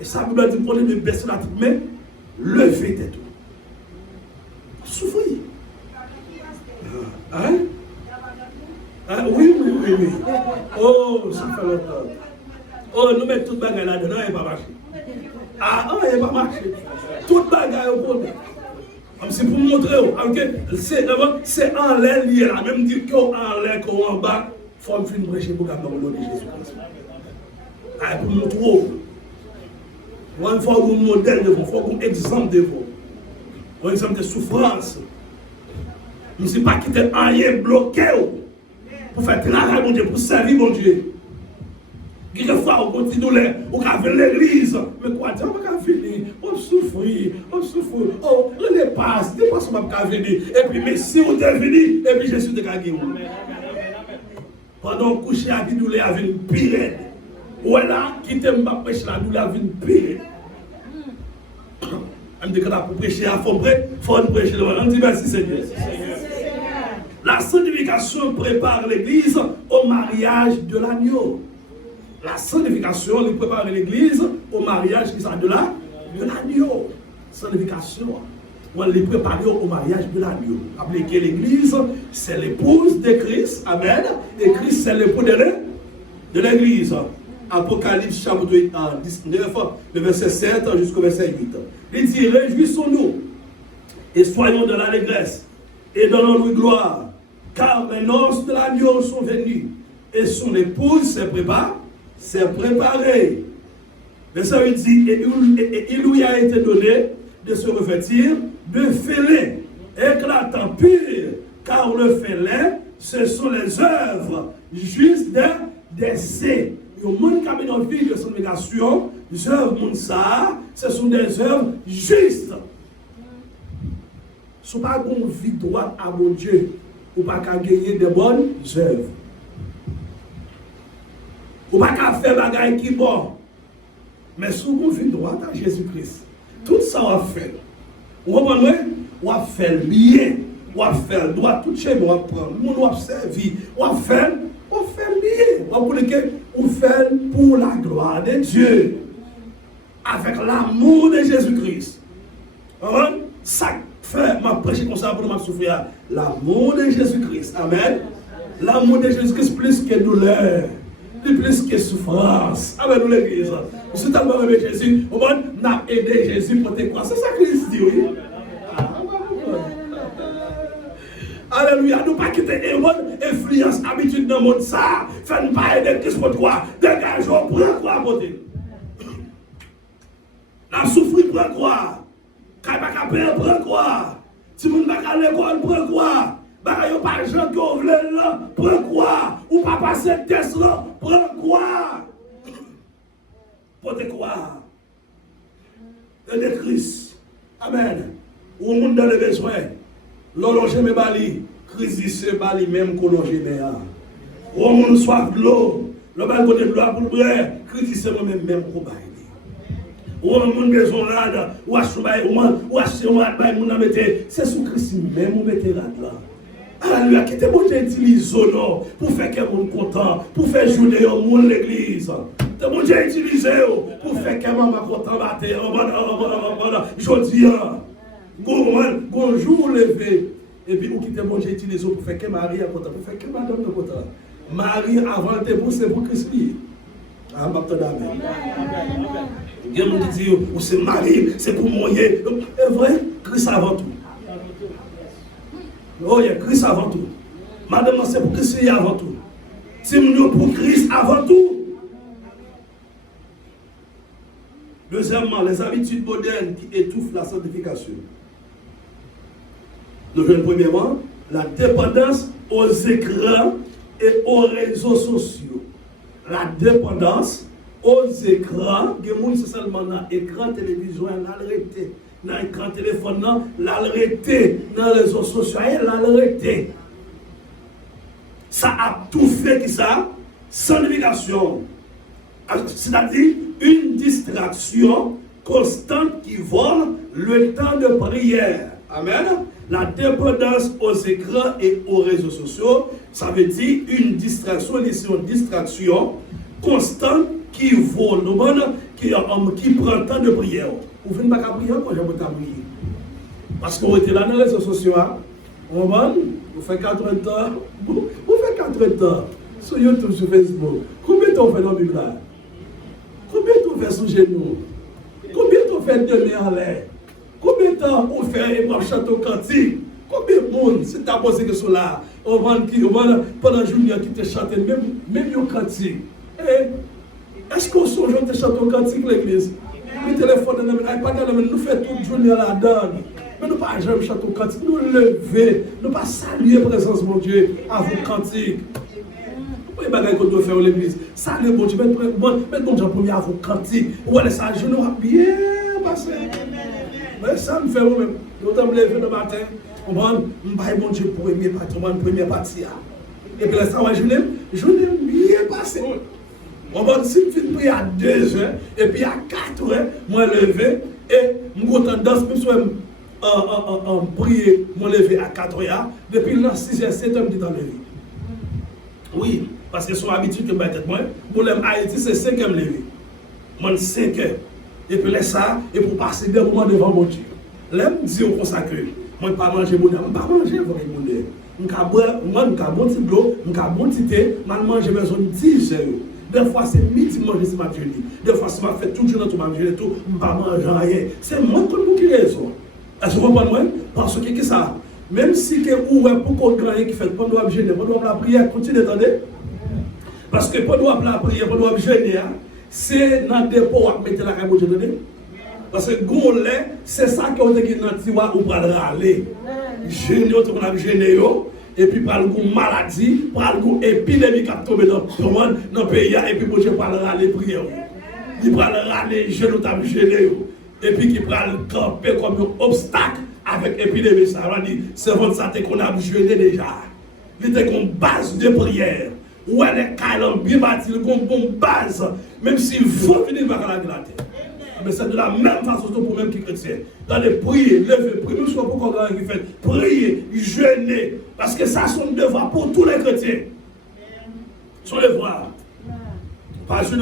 Et ça, vous dit qu'on est de baisser la tête, mais levez tête. Souffrir. Hein? Oui. Oh, ça fait longtemps. Oh, nous mettons toute bagarre là-dedans, elle n'a pas marché. Elle n'a pas marché. Toute bagarre au problème. C'est pour montrer, c'est en l'air lié là, même dire qu'on en l'air, qu'on en bas, il faut me faire prêcher pour garder le nom de Jésus-Christ. Pour montrer. Il faut un modèle de vous, il faut un exemple de vous. Un exemple de souffrance. Je ne suis pas quitté rien bloqué pour faire travail, mon Dieu, pour servir, mon Dieu. Quelquefois, on continue, on va faire l'église. Mais quoi, on va finir, on souffre. Oh, on dépasse on va venir. Et puis, mais si on est venu, et puis Jésus te gagne. Pendant que coucher à qui douleur avec une pire. Voilà, qui t'aime pas prêcher la douleur avec une pire. On dit que pour prêcher à fond près, il faut prêcher. On dit merci Seigneur. La sanctification prépare l'Église au mariage de l'agneau. La sanctification lui prépare l'Église au mariage de l'agneau. Sanctification, on les prépare au mariage de l'agneau. Rappelez que l'Église, c'est l'épouse de Christ. Amen. Et Christ, c'est l'époux de l'Église. Apocalypse chapitre 19, le verset 7 jusqu'au verset 8. Il dit, réjouissons-nous et soyons de l'allégresse et donnons-lui gloire, car les noces de l'agneau sont venues et son épouse s'est préparée. Verset 8 dit, et il lui a été donné de se revêtir de fêlés éclatants purs, car le fêlé, ce sont les œuvres justes des saints. Au monde qui a dans la vie de sanctification, les œuvres ce sont des œuvres justes. Si vous n'avez pas une vie droite à mon Dieu, vous n'avez pas gagner de bonnes œuvres. Vous n'avez pas faire des choses qui sont bonnes. Mais si vous avez une vie droite à Jésus-Christ, tout ça va faire. Vous comprenez? On va faire bien. On va faire droit. Tout ce qu'on va prendre. On va servir. On va faire bien. On va faire pour la gloire de Dieu. Avec l'amour de Jésus-Christ. Ça fait, ma prêcher comme ça pour ma souffrir. L'amour de Jésus-Christ. Amen. L'amour de Jésus-Christ plus que douleur. Plus que souffrance. Amen, nous l'église. Vous êtes tellement aimé Jésus. On a aidé Jésus pour te croire. C'est ça que Christ dit, oui. Alléluia. Nous pas quitter l'influence, habitude dans le monde. Ça, faites pas aider Christ pour toi. Dégageons, prends quoi à côté. La souffrir, prends quoi. Quand il n'y a pas de paix, prends quoi. Si vous n'avez pas à l'école, prends quoi. Bah, il n'y a pas de gens qui ont voulu là, prends quoi? Ou pas passer le test là, prends quoi? Pour te croire. Et de Christ. Amen. Ou au monde dans les besoins. L'ologe me bali. Christ dit c'est bali même qu'on loge me. Ou au monde soif de l'eau. Le bal côté de l'eau pour le bras. Christ dit c'est moi-même qu'on baille. Ou au monde besoin là. Ou à soubaille. Ou à se baille. C'est sous Christ même on mette là. Alléluia, qui te bon Dieu utilise pour faire que le monde content, pour faire journée au monde l'église. Te bon Dieu utilise pour faire que maman content battre. Je dis, bonjour levé. Et puis, vous qui te bon Dieu utilise pour faire que Marie est content, pour faire que madame est content. Marie avant de pousser pour Christ. Ah, ma petite dame. Il y a des gens qui disent, c'est Marie, c'est pour moyer. C'est vrai, Christ avant tout. Oh, il y a Christ avant tout. Madame, c'est pour Christ avant tout. C'est pour Christ avant tout. Deuxièmement, les habitudes modernes qui étouffent la sanctification. Nous voyons premièrement la dépendance aux écrans et aux réseaux sociaux. La dépendance aux écrans, il y a des gens qui sont seulement dans l'écran télévision, l'arrêté. Dans l'écran téléphone, l'arrêté. Dans les réseaux sociaux, l'arrêté. Ça a tout fait qui ça? Sanctification. C'est-à-dire une distraction constante qui vole le temps de prière. Amen. La dépendance aux écrans et aux réseaux sociaux, ça veut dire une distraction constante qui vole, qui prend le temps de prière. Vous ne pouvez pas prier quand vous prier. Parce que vous êtes là dans les réseaux sociaux. Vous faites 4 temps. Vous faites 4 temps sur YouTube, sur Facebook. Combien de temps vous faites dans la Bible? Combien de temps vous faites sous genoux? Combien de temps vous faites de mains en l'air? Combien de temps vous faites un château cantique? Combien de monde, c'est ta pensée que sont là, pendant la journée qui te chante, même un cantique. Est-ce qu'on songe de chanter cantique l'église? Le téléphone, nous faisons toute journée là-dedans. Mais nous ne pas jamais chanter cantique, nous lever, nous pas saluer la présence de mon Dieu à vos cantiques. Oui, bagaille qu'on doit faire à l'église. Saluer mon Dieu, mettre mon Dieu premier à vos cantiques. Ouais, ça, je nous bien passé. Mais ça me fait moi-même. Autant me lever le matin, on va mon Dieu premier partie. Et puis là, ça va, je l'aime bien passé. On va si je prier à 2 heures, et puis à 4 heures, moi lever, et je tendance, prier, mon lever à 4 heures, depuis le 6h, 7h, je suis levé. Oui, parce que son habitude que je vais être moi, pour l'Haïti, c'est 5h levé. Moi, 5h. Et puis, laisse ça, et pour passer des moments devant mon Dieu. Là, je me dis, on consacre. Moi, je ne vais pas manger mon âme, je ne vais pas manger avec mon âme. Je vais boire, moi, je vais boire un petit de l'eau, je vais boire un petit thé, je vais manger besoin de 10 heures. Des fois, c'est midi manger si je jeûne. Des fois, si je fais tout le jour dans tout ma jeûne, tout, je ne vais pas manger rien. C'est moi qui ai raison. Est-ce que vous comprenez? Parce que ça, même si vous avez beaucoup de gens qui font pendant la jeûne, pendant la prière, continuez d'entendre. Parce que pendant la prière, pendant la jeûne, c'est dans le dépôt à mettre la caméra de donner. Parce que Goulet, c'est ça que vous avez dit dans le tiroir ou pour râler. Jeûner, on a jeûné, et puis par le goût maladie, par le goût épidémie qui a tombé dans le pays, et puis je parle râler prière. Il parle râler, je nous t'ai gêné. Et puis qui parle camper comme un obstacle avec l'épidémie. Ça va dire, c'est votre santé qu'on a jeûné déjà. Il était comme base de prière. Où elle est calme, bien bâtie, comme bonne base, même s'il faut venir par la glater. Mais c'est de la même façon pour même qui chrétien. Dans les prières, lever, prier, nous sommes pour qu'on qui fait prier, jeûner. Parce que ça, c'est un devoir pour tous les chrétiens. Son devoir. Pas juste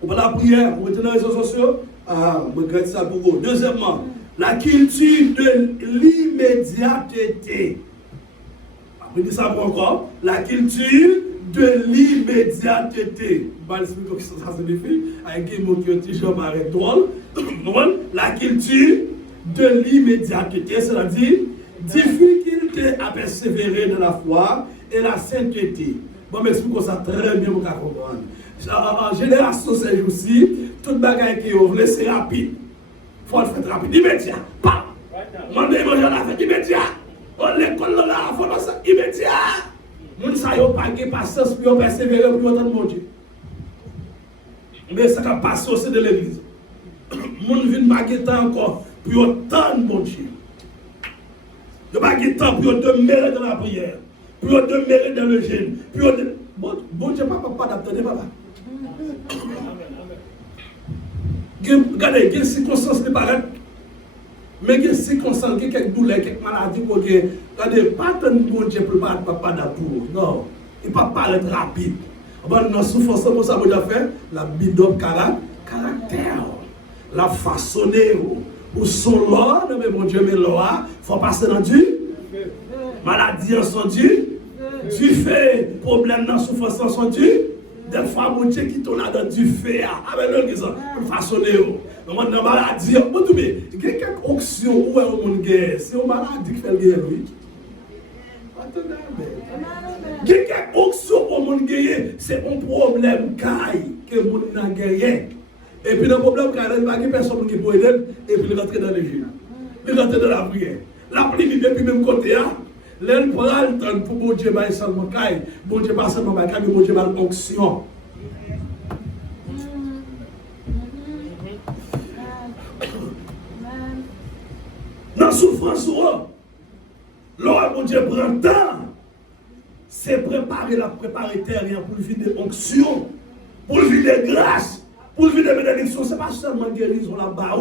pour la prière, pour être dans les réseaux sociaux. Ah, je regrette ça pour vous. Deuxièmement, la culture de l'immédiateté. Je dis ça pour encore. La culture de l'immédiateté. Je vais expliquer ce que ça signifie. Avec un mot qui est toujours drôle. La culture de l'immédiateté, c'est-à-dire difficulté à persévérer dans la foi et la sainteté. Bon, je m'explique ça très bien pour comprendre. En génération, ces jours-ci, toute bagaille qui ouvre, c'est rapide. Il faut le faire rapide, immédiat. Pas. On est manger la fête immédiat. On l'école là, il faut faire ça immédiat. Nous ne savons pas qu'il y a patience pour persévérer pour entendre mon Dieu. Mais ça va passer aussi de l'église. Nous ne venons pas encore pour entendre mon Dieu. Nous ne venons pas pour demeurer dans la prière, pour demeurer dans le jeûne. Bon Dieu, papa, d'abandonner, papa. Regardez, il y a des circonstances qui paraissent. Mais il y a des circonstances, il y a quelques douleurs, quelques maladies. Regardez, pas tant de bon Dieu pour ne pas d'amour. Non, il ne peut pas paraître rapide. Dans la souffrance, pour ça, vous avez fait la bidon caractère, la façonner. Ou son loi, mais mon Dieu, mais loi, il faut passer dans du maladie en son Dieu. Du fait, problème dans la souffrance en son Dieu. Des fois, mon Dieu qui tourne dans du fait. Avec l'autre qui sont façonnés. Dans la maladie, il y a quelques options où on a guerre. C'est une maladie qui fait le guerre, oui. Il y a quelques options où on a guerre. C'est un problème que on a gagné. Et puis, le problème, il n'y a pas de personne qui peut aider. Et puis, il rentre dans les jeux. Il rentre dans la prière. La prière, depuis même côté, l'elle prend le temps pour bon Dieu, seulement caille. Bon Dieu, pas seulement caille, mais bon Dieu, l'onction. Dans la souffrance, l'or, bon Dieu, prend le temps. C'est préparer terre pour le vide de onction, pour le vide de grâce. Pour vivre des bénédictions, ce n'est pas seulement guérison là-bas,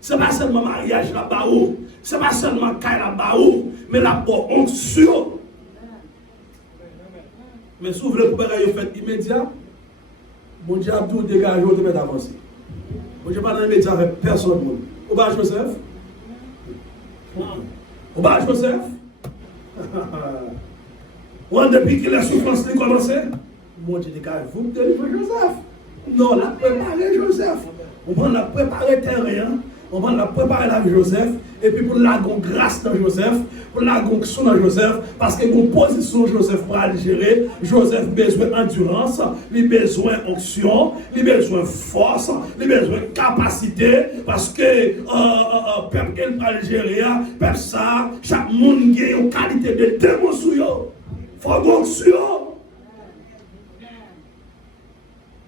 ce n'est pas seulement mariage là-bas, ce n'est pas seulement caille là-bas, mais la onction. Mais si vous voulez pour faire fait immédiat, mon Dieu a tout dégagé, vous devez avancer. Mon Dieu pas dans l'immédiat avec personne. Au bas Joseph? Au bas Joseph? Depuis que la souffrance a commencé, mon Dieu dégage, vous délivrez Joseph. Non, la préparer Joseph. On va la préparer terrain, on va la préparer la Joseph, et puis pour la grâce dans Joseph, pour la onction dans Joseph, parce que mon position Joseph pour aller gérer, Joseph besoin d'endurance, il besoin d'onction, il besoin de force, il besoin de capacité, parce que peuple qu'il va gérer, peuple ça, chaque monde a une qualité de démon sur eux. Il faut onction.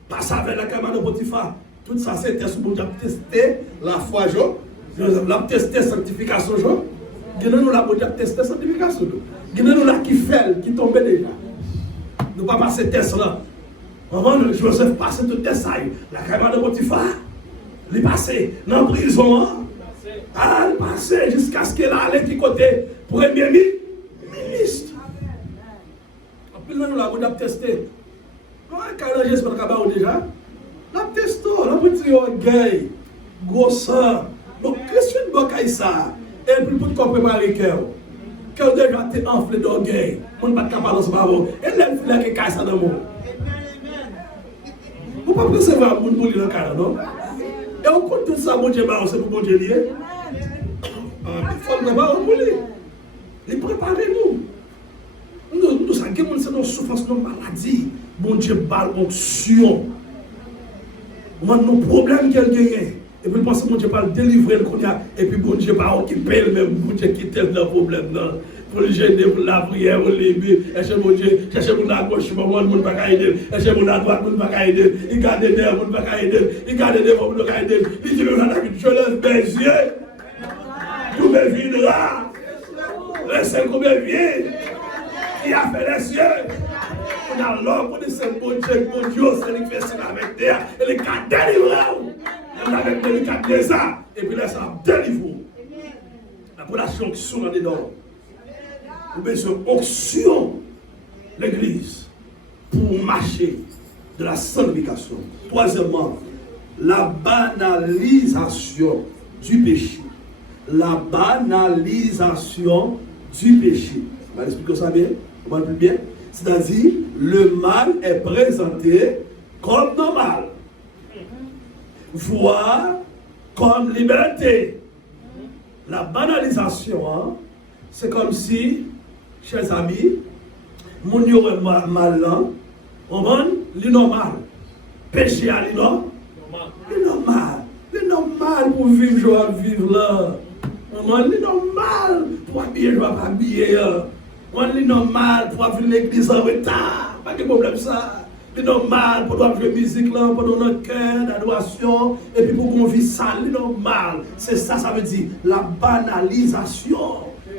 Passe avec la caméra de Potiphar. Tout ça, c'est test pour tester la foi, Joseph l'a testé la sanctification, nous la testé la sanctification. Nous la qui fait, qui tombe déjà. Nous ne pas passer ce test là. Avant, Joseph passe tout test. La caméra de Potiphar, il est passé dans la prison. à passer jusqu'à ce qu'elle allait qui côté premier ministre. En plus, nous avons testé. Quand on a testé, déjà, on a testé, on a petit orgueil, gros sang. Donc, qu'est-ce que tu as ça? Et puis, pour te préparer le cœur. Cœur déjà été enflé d'orgueil. On ne peut pas capable de se faire. Et là, il faut que ça dans le monde. Vous ne pouvez pas recevoir le monde pour le cas, non? Et on compte tout ça, bon Dieu, c'est pour bon Dieu lié. Il faut préparer pour lui. Il prépare nous. Nous savons que c'est nos souffrances, nos maladies. Bon Dieu, balle onction. Nos problèmes qu'elle gagne. Et puis, pensez que bon Dieu va le délivrer, et puis bon Dieu va occuper le même, bon Dieu qui t'aide dans le problème. Pour le gêner, pour la prière, pour l'aimer. Cherchez mon Dieu, cherchez mon à gauche, mon monde ne va pas aider. Cherchez mon à droite, mon ne va pas aider. Il garde des nerfs, mon ne va pas aider. Il garde des nerfs, mon ne va pas aider. Il dit, je lève mes yeux. Tout me viendra. Le seul qu'on me vient, qui a fait les cieux. On a l'homme, on dit, c'est mon Dieu, c'est lui qui fait ça avec terre. Et les cas délivrés. On a avec les cas de ça. Et puis là, ça délivre. Pour la sanction dans les dents. Vous avez besoin d'onction l'église pour marcher de la sanctification. Troisièmement, la banalisation du péché. La banalisation du péché. On va expliquer ça bien. On va le plus bien. C'est-à-dire, le mal est présenté comme normal, voire comme liberté. La banalisation, c'est comme si, chers amis, mon aurait mal là, on va le normal. Péché à l'inormal. Le normal pour vivre, je vais vivre là. On va le normal pour habiller, je vais pas habiller. On va le normal pour vivre l'église en retard. Pas de problème ça. C'est normal pour jouer musique là, pour notre cœur d'adoration, et puis pour qu'on vive ça, c'est normal. C'est ça, ça veut dire la banalisation.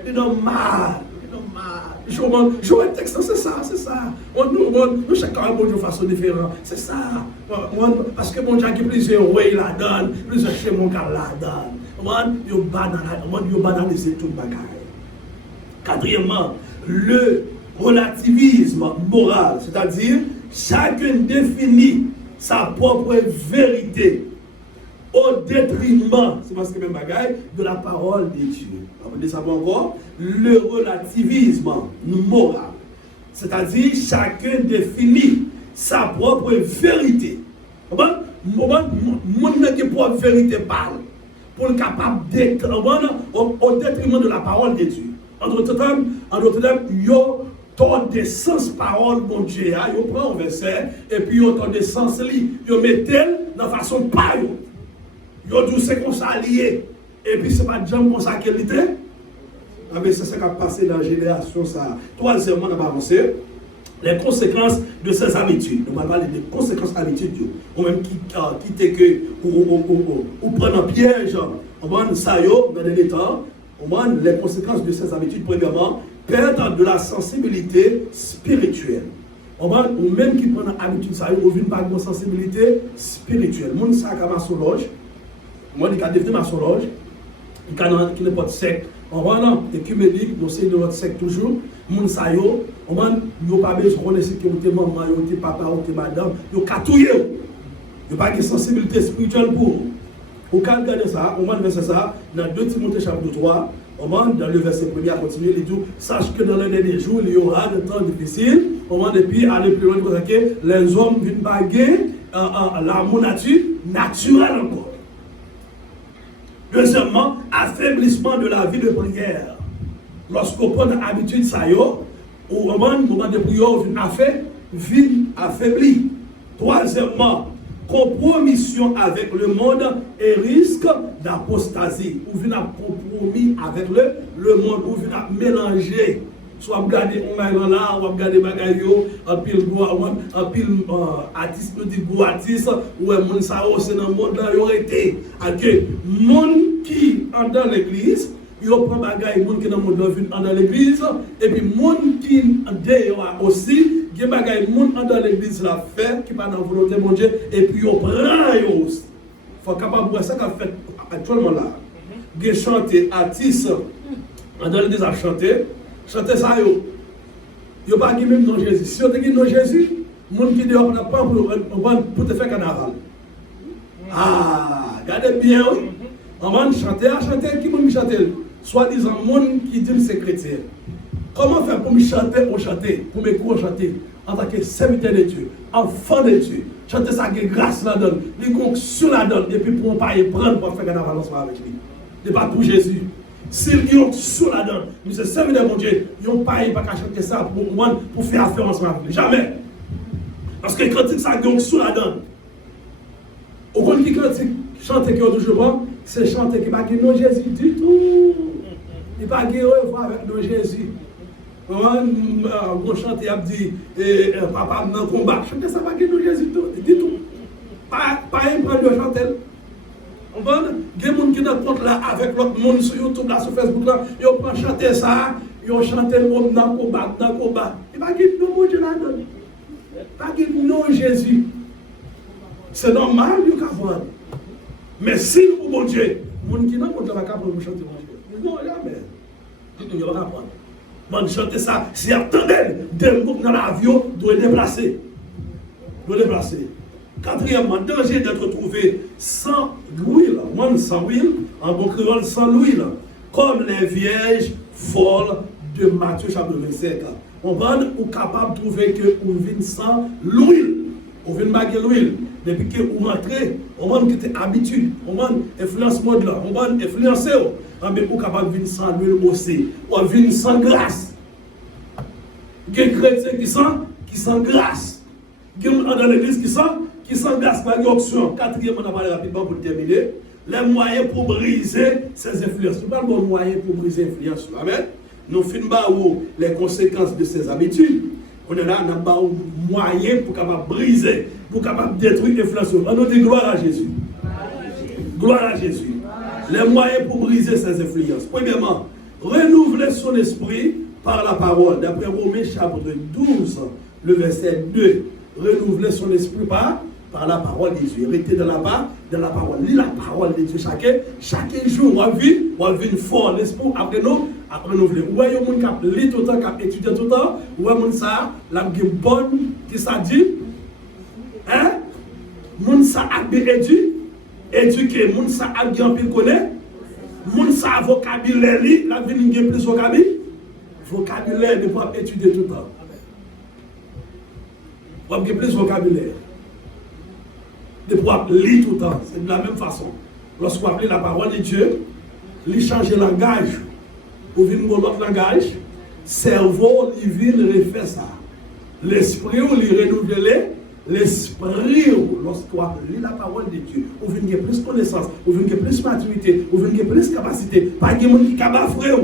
C'est normal. C'est normal. Je vois un texte, c'est ça. Nous, chacun a une façon différente. C'est ça. Parce que mon Dieu qui plusieurs ouais la donne, plusieurs chez mon cas la donne. Il banalise tout le bagage. Quatrièmement, le relativisme moral, c'est-à-dire chacun définit sa propre vérité au détriment, c'est parce que même bagaille, de la parole de Dieu. On va dire ça encore, le relativisme moral, c'est-à-dire chacun définit sa propre vérité. Mon propre vérité parle pour être capable d'être au détriment de la parole de Dieu. En d'autres termes, yo ton de sens parole, mon Dieu, yo prend un verset, et puis yo ton de sens li, yo mettez dans façon pas yo dit c'est comme ça lié, et puis c'est pas jamais comme ça qu'elle était. C'est ça qui a passé dans la génération ça. Troisièmement, on va avancer. Les conséquences de ces habitudes. On va parler des conséquences habitudes. Ou même qui que ou prendre un piège, on va ça yo dans les temps. Les conséquences de ces habitudes, premièrement, perdre de la sensibilité spirituelle. Ou même qui prennent l'habitude, ça y est, pas de sensibilité spirituelle. Moun sa ka maçonloge, moi qui a devenir maçonloge, qui n'est pas de secte, on va non, écuménique, nous sommes de notre secte toujours. Moun sa yo, on va yo pas besoin de connaître que vous êtes maman, vous êtes papa, vous êtes madame, yo katouye. Yo pas de sensibilité spirituelle pour vous. Au cas de ça, on va verser ça dans 2 Timothée chapitre 3. On va dans le verset 1er à continuer, il dit sache que dans les derniers jours, il y aura des temps difficiles. On va depuis aller plus loin que les hommes viennent baguer la nature naturelle encore. Deuxièmement, affaiblissement de la vie de prière. Lorsqu'on prend l'habitude, ça y est, au moment de prière, vie affaiblie. Troisièmement, compromission avec le monde et risque d'apostasie. Ou vient à compromis avec le monde, ou vient à mélanger. Soit regarder on là, ou regarder bagayo, en pile artiste, nous dit beau artiste, ou un monde ça c'est dans le monde là, il aurait été. Que monde qui est dans l'église, il prend bagaille, monde qui est dans le monde dans l'église, et puis monde qui est dehors aussi. Il y a des gens dans l'église la fait qui pas dans la volonté de mon Dieu et puis on prend aussi. Il faut capable de voir ça qu'on fait actuellement là. des chanter artistes, dans les des chanter ça, yo pas même non Jésus. Si on te dit non Jésus, monde qui dehors n'a pas pour te faire carnaval. Ah, regardez bien, on va chanter, qui monde chanter? Soi-disant, monde qui dit que c'est chrétien. Comment faire pour me chanter ou chanter, pour me courir chanter, en tant que serviteur de Dieu, enfant de Dieu, chanter ça que grâce la donne, les gongs sur la donne, et puis pour ne pas y prendre pour faire carnaval ensemble avec lui. Ce n'est pas pour Jésus. S'ils ont sur la donne, nous sommes serviteurs de mon Dieu, ils n'ont pas chanter ça pour faire affaire ensemble avec lui. Jamais. Parce que quand ça gongs sur la donne, au compte qui chante qui ont toujours c'est chanter qui n'a pas non Jésus du tout. Il n'a pas revoir avec non Jésus. On chante et a dit papa dans le combat. Chanter ça pas non Jésus du tout. Pas un prendre de chanter. On va il y a des gens qui sont contre là avec l'autre monde sur YouTube là sur Facebook là, ils prennent chanter ça, ils chantent le monde dans le combat. Il n'y a pas de non Dieu là-dedans. Pas de non Jésus. C'est normal, il y a voir. Mais si nous, bon Dieu, les gens qui n'ont pas capable de chanter mon Dieu, non, jamais. Ils ne vont pas apprendre. Moi, chanter ça, si attendez, des gens dans l'avion doivent déplacer. Quatrièmement, danger d'être trouvé sans huile, sans huile, en bon créole, sans l'huile, comme les vierges folles de Matthieu chapitre 25. On va ou capable de trouver que on vient sans l'huile. On vient baguer l'huile. Depuis que vous rentrez, on va quitter habitude, on va influence mode là, on va influencer. Mais vous capable de venir sans l'huile aussi, ou venir sans grâce. Il y a des chrétiens qui sont grâce. Il y a des gens dans l'église qui sont grâce par l'option. Quatrièmement, on va parler rapidement pour terminer. Les moyens pour briser ces influences. Nous parlons de moyens pour briser les influences. Amen. Nous filmons les conséquences de ces habitudes. On est là, on n'a pas de moyens pour capable briser, pour capable détruire l'influence. On nous dit gloire à Jésus. Gloire à Jésus. Les moyens pour briser ces influences. Premièrement, renouveler son esprit par la parole. D'après Romains chapitre 12, le verset 2. Renouveler son esprit par la parole de Dieu. Rester dans la parole. Lire la parole de Dieu chaque jour. On a vu fort l'esprit après nous. À renouveler. Ou est-ce que vous avez tout le temps, qui étudié tout le temps, ou est-ce que vous avez une bonne qui ça dit? Hein? Moun sa a bien éduqué, moun sa a bien connaître, moun sa a vocabulaire, la vie n'a plus vocabulaire de pouvoir étudier tout le temps. Vous avez plus vocabulaire de pouvoir lire tout le temps. C'est de la même façon. Lorsqu'on appelle la parole de Dieu, il change le langage. Pour venir dans l'autre langage, cerveau, il vient refaire ça. L'esprit, il renouvelle. L'esprit, lorsqu'on lit la parole de Dieu, on vient plus de connaissance, on vient plus de maturité, on vient plus de capacité. Pas de monde qui capable de faire.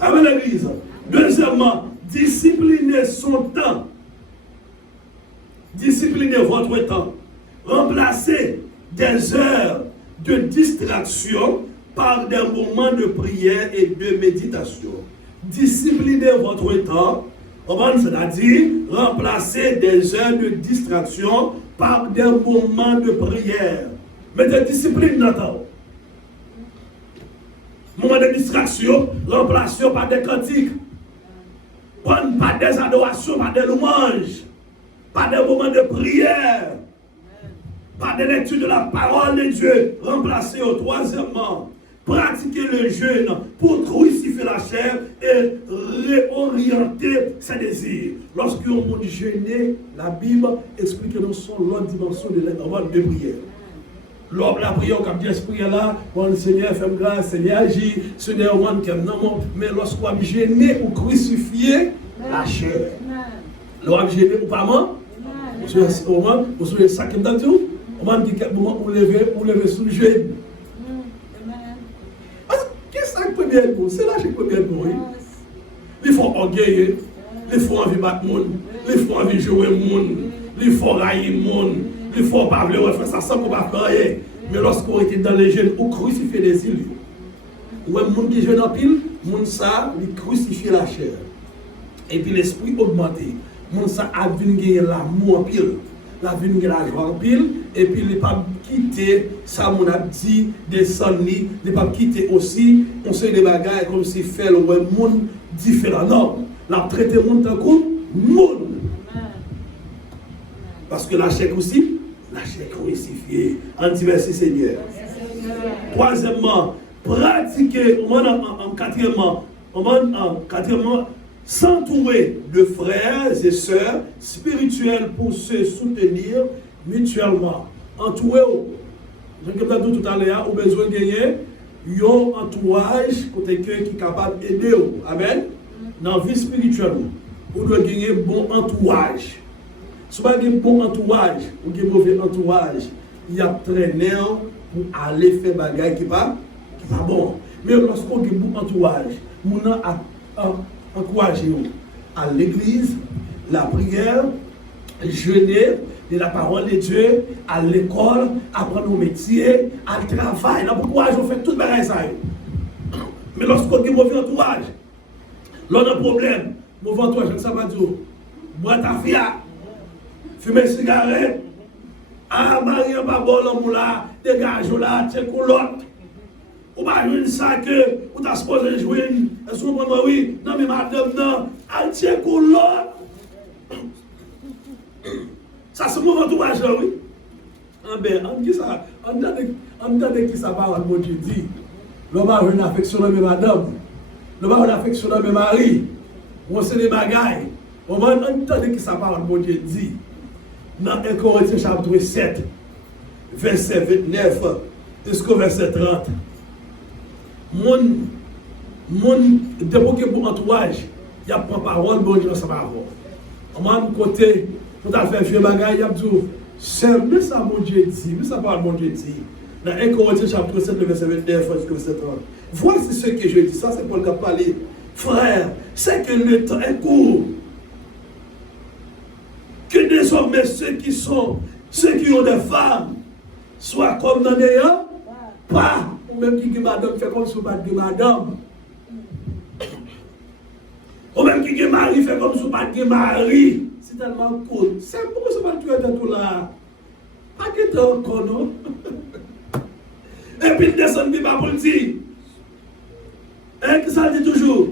Amen l'église. Deuxièmement, disciplinez son temps. Disciplinez votre temps. Remplacez des heures de distraction par des moments de prière et de méditation. Disciplinez votre temps, c'est-à-dire remplacer des heures de distraction par des moments de prière. Mettez discipline dans le temps. Moment de distraction, remplacez par des cantiques, pas des adorations, pas des louanges, pas des moments de prière, pas de lecture de la parole de Dieu. Remplacez au troisièmement. Pratiquer le jeûne pour crucifier la chair et réorienter ses désirs. Lorsqu'on dit jeûner, la Bible explique que nous sommes l'autre dimension de de prière. Lors de la prière, comme dit l'esprit là, le Seigneur fait grâce, Seigneur agit, Seigneur one qui non, mais lorsqu'on dit jeûner ou crucifier la chair. Lorsqu'on dit jeûner ou pas moi, vous savez ça qui me dit tout, on dit quel moment vous levez sous le jeûne. C'est là que je peux bien pour il faut orgueiller, il faut envie battre le monde, il faut envie jouer le monde, il faut railler le monde, il faut pas faire ça sans pas faire. Mais lorsqu'on était dans les jeunes, on crucifiait les îles. Ou un monde qui jeune en pile, monde ça, il crucifiait la chair. Et puis l'esprit augmenté. Monde ça a vu l'amour en pile. la vie de la joie en pile, et puis il pas quitter ça, mon a dit, descendre, il pas quitter aussi, on sait des bagages comme si fait le monde différent. Non, la traité monde en coup, monde. Parce que la chèque aussi, la chèque crucifiée. En dit merci Seigneur. Troisièmement, pratiquer, quatrièmement, s'entourer de frères et sœurs spirituels pour se soutenir mutuellement. Entourer, je vous ai dit tout à l'heure, vous avez besoin de gagner un entourage qui est capable d'aider. Amen. Dans la vie spirituelle, vous devez gagner un bon entourage. Si vous avez un bon entourage ou un mauvais entourage, il y a traîné pour aller faire des bagages qui ne sont pas bon. Mais lorsqu'on a un bon entourage, on a encouragé à l'église, la prière, jeûner de la parole de Dieu, à l'école, apprendre au métier, à le travail. Là, pourquoi on fait tout le bagage ça? Mais lorsqu'on a un mauvais entourage, l'on a un problème, mauvais entourage, ça va dire, bois ta fille, fumer cigarette, ah, Marie, pas bon, l'homme là, dégage là, tiens, coulotte. Ou pas jouer ça que, ou t'as supposé jouer, est-ce que vous comprenez, oui, non, mais madame, non, elle tient coulotte. Ça, c'est mon entourage là, oui. Ah ben, on dit ça, on dit qui ça va, mon Dieu dit. L'homme a une affection de madame, l'homme a une affection de mari, on sait des bagailles. On dit qui ça va, mon Dieu dit. Dans 1 Corinthiens chapitre 7, verset 29 jusqu'au verset 30. Mon débouqué pour entourage, il y a pas parole, bon Dieu, ça va avoir. On m'a côté, pour faire vieux bagaille, il y a dit, c'est mais ça, mon Dieu dit, mais ça parle, mon Dieu dit. Dans 1 Corinthiens chapitre 7, verset 29 jusqu'au verset 30. Voici ce que je dis, ça c'est pour le parler. Frère, c'est que le temps est court. Que désormais ceux qui ont des femmes, soient comme dans des gens, pas, ou même qui madame fait comme si pas de madame. Ou même qui mari fait comme si pas de mari. C'est tellement cool. C'est pourquoi ce pas tuer dans tout là. Pas que t'es encore, non? Et puis il descend de ma pour le dire. Et qui ça dit toujours?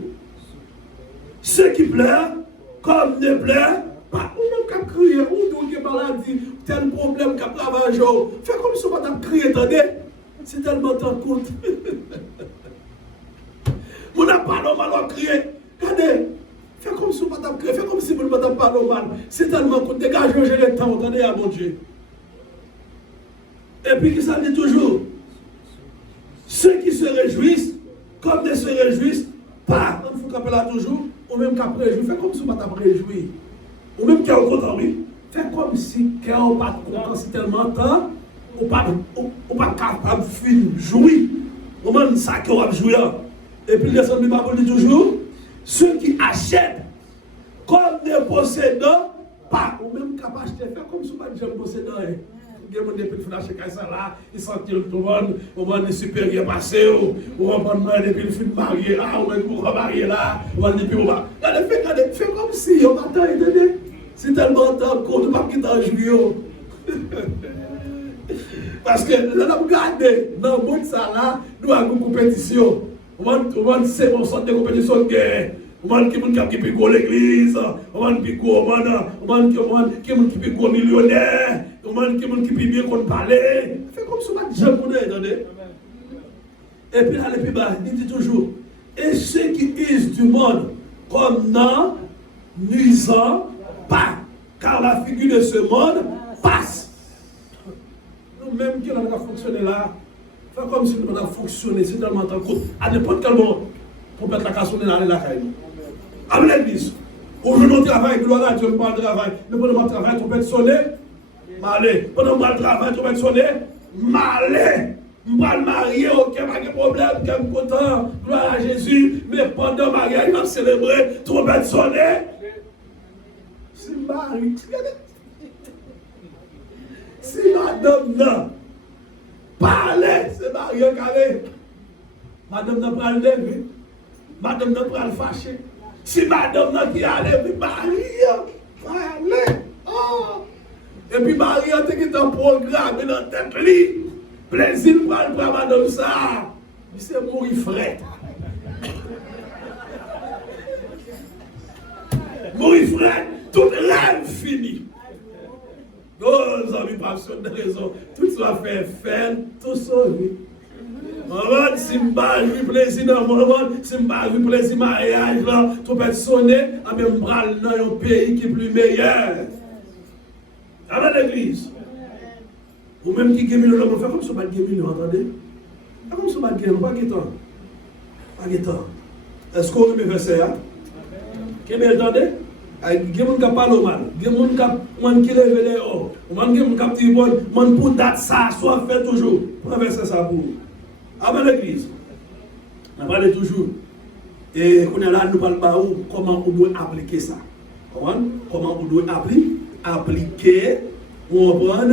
Ceux qui pleurent, comme ne pleurent pas. Ou même qui crier, ou qui maladie, tel problème qui a travaillé, fais comme si on va crier, attendez. C'est tellement tant coûte. On n'a pas normal à crier. Regardez, fais comme si on va crier, fais comme si on ne va pas normal. C'est tellement coûte. Dégagez le temps, attendez à mon Dieu. Et puis qui ça dit toujours? Ceux qui se réjouissent, comme ne se réjouissent pas. Il faut qu'on appelle là toujours, ou même qu'à réjouir, fais comme si on va pas réjouir. Ou même qu'il y a un content, oui. Fais comme si qu'il n'y a pas de content, c'est tellement temps, ou pas capable de jouir. Ou même ça qu'on va jouer. Et puis les hommes de dit toujours, ceux qui achètent comme des possédants, pas. Ou même capable d'acheter, fais comme si on va dire possédant. Il y a des gens qui font ça là, ils sentent tout le monde, on va des supérieurs passer, on va prendre depuis le film marié là, on va pour marier là, on va depuis on va. Fais comme si on va t'aider. C'est tellement temps qu'on ne peut pas quitter en juillet. Parce que nous avons regardé dans le monde ça là, nous avons une compétition. On va c'est mon sorte de compétition de guerre. On va qui peut go l'église, on va qui peut go millionnaire, on va qui peut bien qu'on parler. Fait comme ça va déjà connaître, attendez. Et puis allez plus bas, il dit toujours et ceux qui usent du monde comme non nuisant pas, car la figure de ce monde passe. Nous-mêmes qui on a fonctionné là, fait comme si on a fonctionné, c'est tellement tant court. À n'importe quel moment, pour mettre la casse, on est là, la caille. À l'église, aujourd'hui on travaille, gloire à Dieu, on parle de travail, mais pendant le travail, on peut être sonné, malé. Pendant le travail, on peut être sonné, malé. Je ne vais pas marier, aucun problème, je suis content, gloire à Jésus, mais pendant le mariage, on va célébrer, on peut être sonné. C'est mari, si madame n'a parlé, c'est mari calé. Madame n'a pas levé, madame n'a pas fâché. Si madame n'a pas levé, mari parlé. Oh. Et puis Marie qui est en programme dans la tête, plaisir pour le madame ça. C'est mourir frais. Mourir frais, tout rêve fini. Nos amis, pas de raison. Tout ça fait faire, tout ça. Maman, si je n'ai pas plaisir dans mon monde, si je n'ai pas plaisir dans le mariage, tout peut être sonné, à même bral dans un pays qui est plus meilleur. Dans l'église. Ou même qui gagne le fait comme ça, pas de gagne, entendez? Comme ça, pas de gagne, pas de temps. Pas de temps. Est-ce qu'on remet verset? Qui m'entendez? Il y a des gens qui parlent mal, il y a des gens qui lèvent les hauts, il y a des gens qui disent bon, pour date ça, soit fait toujours. Pour verser ça pour vous. Avant l'église, on parle toujours. Et qu'on est là, nous parlons comment on doit appliquer ça. Comment on doit appliquer, on prend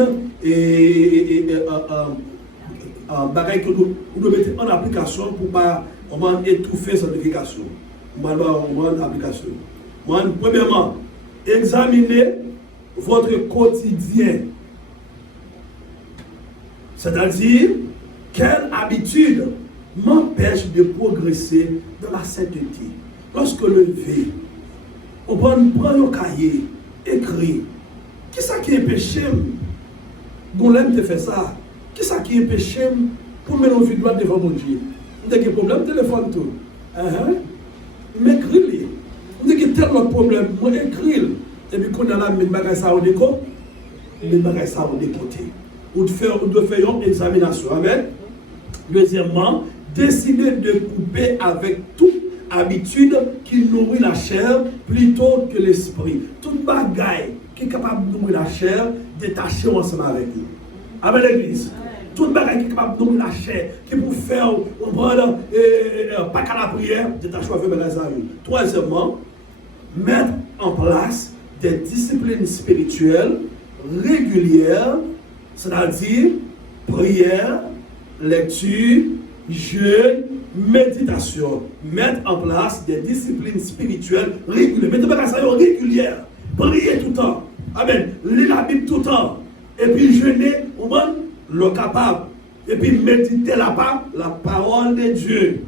bagaille que on doit mettre en application pour ne pas étouffer sa sanctification. On va en application. Premièrement, examinez votre quotidien. C'est-à-dire, quelle habitude m'empêche de progresser dans la sainteté? Lorsque le levé, on prend un cahier, écrit. Qui ça qui est péché? Goulem te fait ça. Qui ça qui est péché pour mettre une vidéo devant mon Dieu? Vous avez un problème, téléphone tout. M'écris-les. Vous avez tel autre problème, moi écris. Et puis qu'on a là, mes bagages ça au déco, mes bagages ça au décoté. On doit faire une examination. Amen. Deuxièmement, décider de couper avec toute habitude qui nourrit la chair plutôt que l'esprit. Toute bagaille qui est capable de nourrir la chair, détacher ensemble avec nous. Avec l'église. Toute bagaille qui est capable de nourrir la chair, qui peut faire, pas qu'à la prière, détacher avec les amis. Troisièmement, mettre en place des disciplines spirituelles régulières, c'est-à-dire prière, lecture, jeûne, méditation. Mettre en place des disciplines spirituelles régulières. Mettez pas ça régulière. Prier tout le temps. Amen. Lire la Bible tout le temps. Et puis jeûner, le capable. Et puis méditer la parole de Dieu.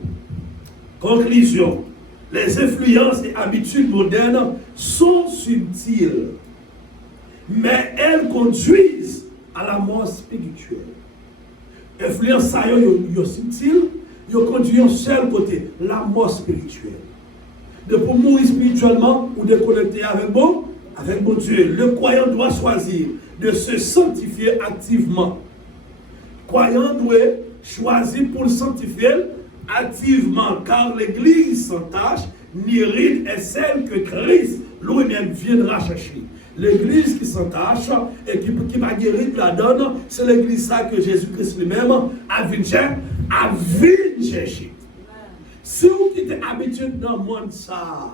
Conclusion. Les influences et habitudes modernes sont subtiles, mais elles conduisent à la mort spirituelle. Influence ça yo subtil, yo conduit un seul côté, la mort spirituelle. De pour mourir spirituellement ou de connecter avec bon Dieu. Le croyant doit choisir de se sanctifier activement. Le croyant doit choisir pour le sanctifier activement, car l'Église sans tache ni ride est celle que Christ lui-même viendra chercher. L'Église qui s'entache et qui va guérir la donne, c'est l'Église ça que Jésus-Christ lui-même a vu chercher. Si vous qui êtes habitué dans le monde ça,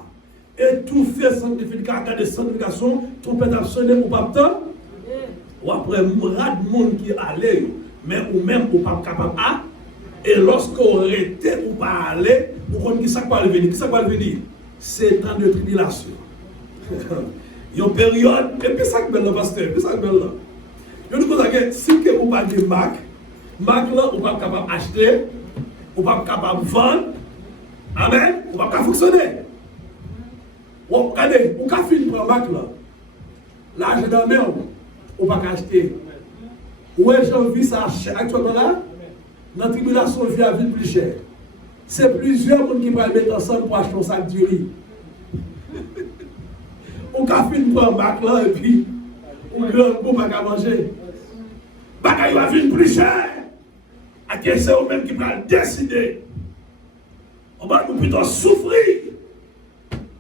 et tout fait sanctification, tout peut être sonné ou pas temps, ou après mourad monde qui allait, mais ou même ou pas capable à. Et lorsqu'on arrêtait ou pas aller, vous connaissez qui ça va venir? Qui ça va venir? C'est temps de tribulation. Il y a une période, et puis ça que belle là, pasteur, puis ça que belle là. Je vous dis que si vous n'avez pas de Mac là, vous n'êtes pas capable d'acheter, vous n'êtes pas capable de vendre, amen, vous n'êtes pas fonctionner. Regardez, vous n'avez pas fini pour Mac là. L'argent dans la main, vous n'êtes pas acheter. Où est-ce que j'ai vu ça actuellement là? Dans la tribulation, vie à vie plus chère. C'est plusieurs personnes qui vont mettre ensemble pour acheter un sac de riz. On a fait une bonne bac là et puis on a un bon bac à manger. Bagaille va venir plus cher. À qui c'est eux-mêmes qui vont décider. On va plutôt souffrir.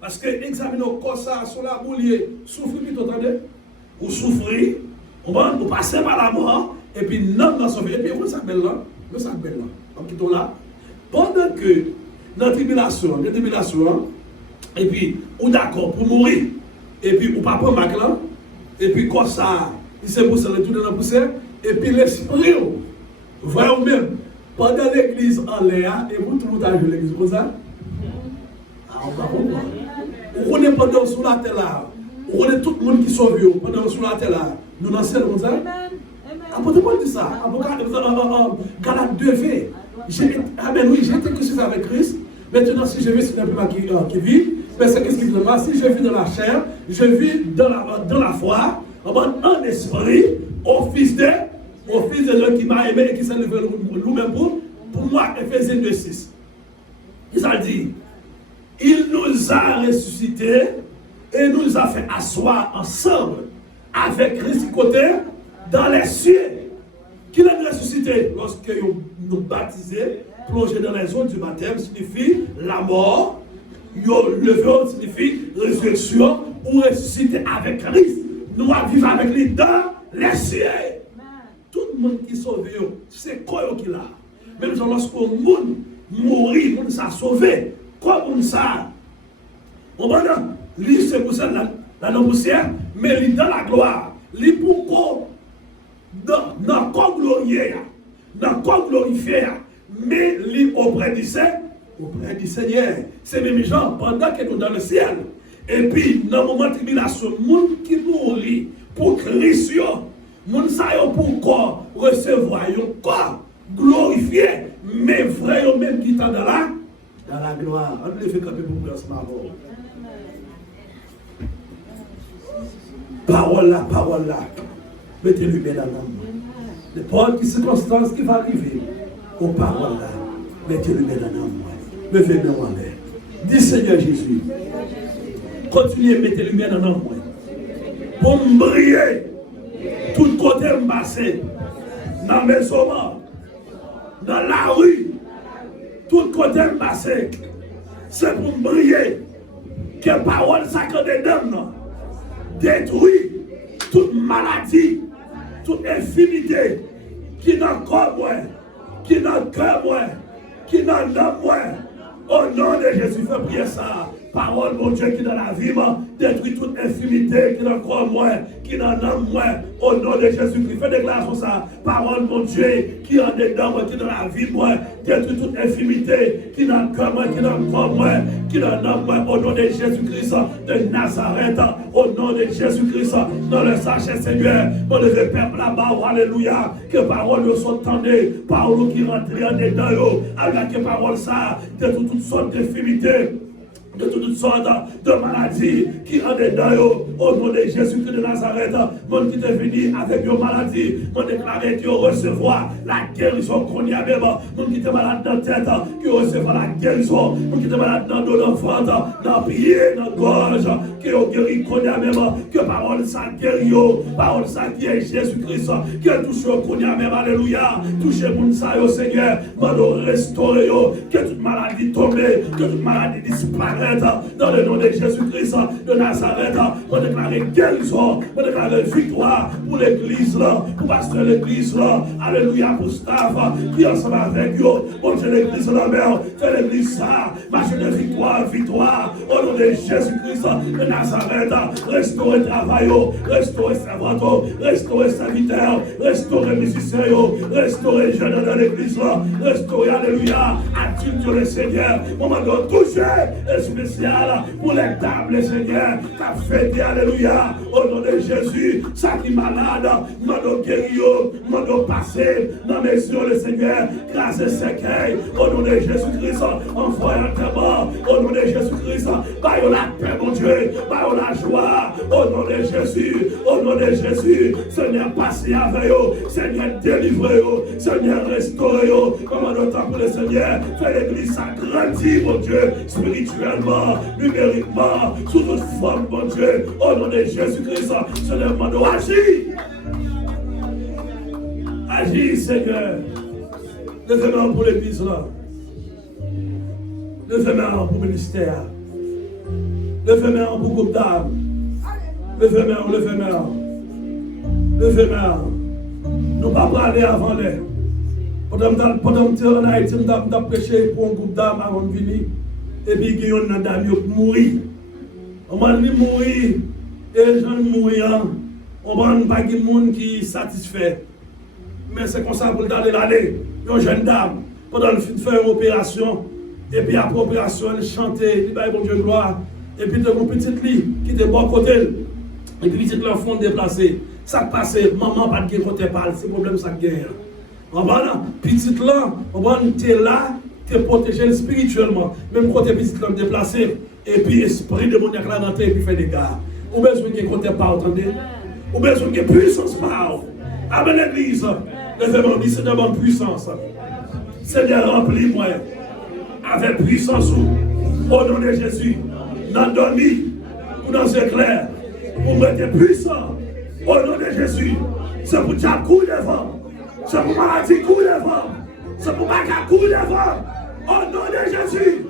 Parce que examiner le corps ça sur la boulier, souffrir plutôt, attendez. Ou souffrir, on va passer par la mort et puis non dans son vie. Et puis on ça belle là. Le sac belle là, donc ils sont là. Pendant que dans la tribulation, et puis on d'accord pour mourir, et puis on pas prendre Mac là, et puis comme ça, il s'est poussé le tout dans la poussière, et puis l'esprit, voyons même, pendant l'église en l'air, et vous tout le monde l'église comme ça. Ah, on va comprendre. On connaît pendant sous la terre là, on connaît tout le monde qui sauve pendant sous la terre là. Nous n'en sommes ça. Apôtre Paul dit ça. Galates 2v. Amen, oui, j'ai été crucifié avec Christ. Maintenant, si je vis, ce n'est plus moi qui vis. Mais c'est qu'est-ce qui veut dire? Si je vis dans la chair, je vis dans la foi, en esprit, au Fils de Dieu qui m'a aimé et qui s'est levé nous-mêmes pour moi, Ephésiens 2:6. Il a dit, il nous a ressuscités et nous a fait asseoir ensemble avec Christ côté dans les cieux. Qui l'a ressuscité? Lorsque nous baptisés, plongés dans les eaux du baptême, signifie la mort. Levé signifie résurrection ou ressusciter avec Christ. Nous allons vivre avec lui dans les cieux. Tout le monde qui est sauvé, c'est quoi qu'il a. Même lorsqu'on mourit, on s'est sauvé. Quoi on ça? On va dire, lui c'est pour ça dans la poussière, mais lui dans la gloire. Lui pour dans le corps glorieux, dans le corps glorifié, mais lui auprès du Seigneur. C'est même gens pendant que nous dans le ciel. Et puis, dans le moment de tribulation, le monde qui mourit pour Christ, le monde pour corps recevoir un corps glorifié, mais vrai, même qui est dans la gloire. On le fait camper pour prendre ce matin. Parole là. Mettez-lui bien dans l'âme. Les paroles qui circonstances qui vont arriver, aux paroles là, mettez-lui bien dans l'âme. Levez-le en l'air. Dis Seigneur Jésus, continuez, mettez-lui bien dans l'âme. Pour me briller, tout côté me passer, dans la maison, dans la rue, tout côté me passer, c'est pour me briller, que parole sacrée des dames détruit toute maladie, toute infimité qui n'a corps moi, qui n'a cœur moi, qui n'a l'âme moi. Au nom de Jésus, fais prier ça. Parole, mon Dieu, qui dans la vie, détruit toute infimité, qui dans croit moi, qui dans l'âme moi. Au nom de Jésus-Christ, fais déclaration ça. Parole, mon Dieu, qui en dedans moi, qui dans la vie, moi, détruit toute infimité, qui dans le cœur moi, qui dans le corps moi, qui dans l'âme moi. Au nom de Jésus-Christ de Nazareth, au nom de Jésus-Christ, dans le sachet Seigneur, dans le peuple là-bas, alléluia, que parole soit tendue, parole qui rentre en dedans, avec que parole ça, détruit toutes sortes d'infimités, de toutes sortes de maladies qui rendent dedans, au nom de Jésus-Christ de Nazareth, monde qui est venu avec une maladie, mon déclaré qui recevoir la guérison qu'on y a même, monde qui est malade dans la tête, qui recevoir la guérison, monde qui est malade dans l'enfant, dans le pied, dans la gorge, qui est guéri qu'on y a même, que parole ça guérit, parole ça qui est Jésus-Christ, qui est touché qu'on y a même, alléluia, touché mon ça, Seigneur, m'a restauré, que toute maladie tombe, que toute maladie disparaisse. Dans le nom de Jésus-Christ de Nazareth, on déclare guérison, on déclare victoire pour l'église là, pour pasteur l'église là, alléluia, pour staff qui ensemble avec eux, bon Dieu l'église là, mère, fais l'église ça, marche de victoire, au nom de Jésus-Christ de Nazareth, restaurer travail, restaurer servant, restaurer serviteur, restaurer musicien, restaurer jeunes dans l'église là, restaurer, alléluia, adulte le Seigneur, on va toucher spécial pour les tables, Seigneur, t'as fait, alléluia, au nom de Jésus, ça qui est malade, mando guéri, mando passé, dans mes yeux, le Seigneur, grâce et séquelle, au nom de Jésus-Christ, envoyant ta mort, au nom de Jésus-Christ, par la paix, mon Dieu, par la joie, au nom de Jésus, Seigneur, passez avec eux, Seigneur, délivrez eux, Seigneur, restaurez eux, comme en autant pour le Seigneur, fais l'église s'agrandir, mon Dieu, spirituellement, numériquement, sous toute forme, mon Dieu, au nom de Jésus-Christ, Seigneur, mando, agis, Seigneur, levez-moi pour l'église là, levez-moi pour le ministère, levez-moi pour groupe d'âme, levez-moi, nous ne pas parler avant l'air. Pendant que en Haïti, nous avons prêché pour un groupe d'âmes avant de venir. Et puis, il y a un dame qui mourir. On va mourir. Et les gens mourent. On va pas de monde qui est satisfait. Mais c'est comme ça pour le l'aller. Une jeune dame, pendant de faire une opération. Et puis, après l'opération, elle chantait, elle dit, bon Dieu, gloire. Et puis, il y a une petite lit qui était bon côté. Et puis, petit l'enfant déplacé. Ça passe, maman pas de côté parle, c'est problème ça gagne. Voilà, petit là, tu es là, tu es protégé spirituellement. Même quand tu es petit là déplacé, et puis esprit démoniaque là dans et puis fait des gars. Ou besoin de côté pas, entendez? Ou besoin de puissance pas. Avec l'église, les évangélistes, c'est d'abord puissance. Seigneur, remplis-moi avec puissance au nom de Jésus. Dans dormi, ou dans un clair, pour mettre puissant au nom de Jésus. C'est pour ta coup devant. C'est pour maladie coup devant. C'est pour ma coup devant. Au nom de Jésus,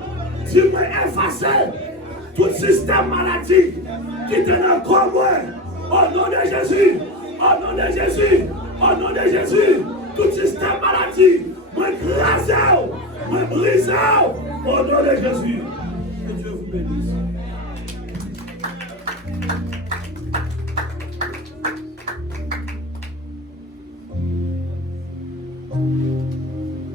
tu m'as effacé tout système maladie qui te dans comme moi. Au nom de Jésus. Au nom de Jésus. Au nom de Jésus. Tout système maladie. Moi grâce, moi brise. Au nom de Jésus. Que Dieu vous bénisse.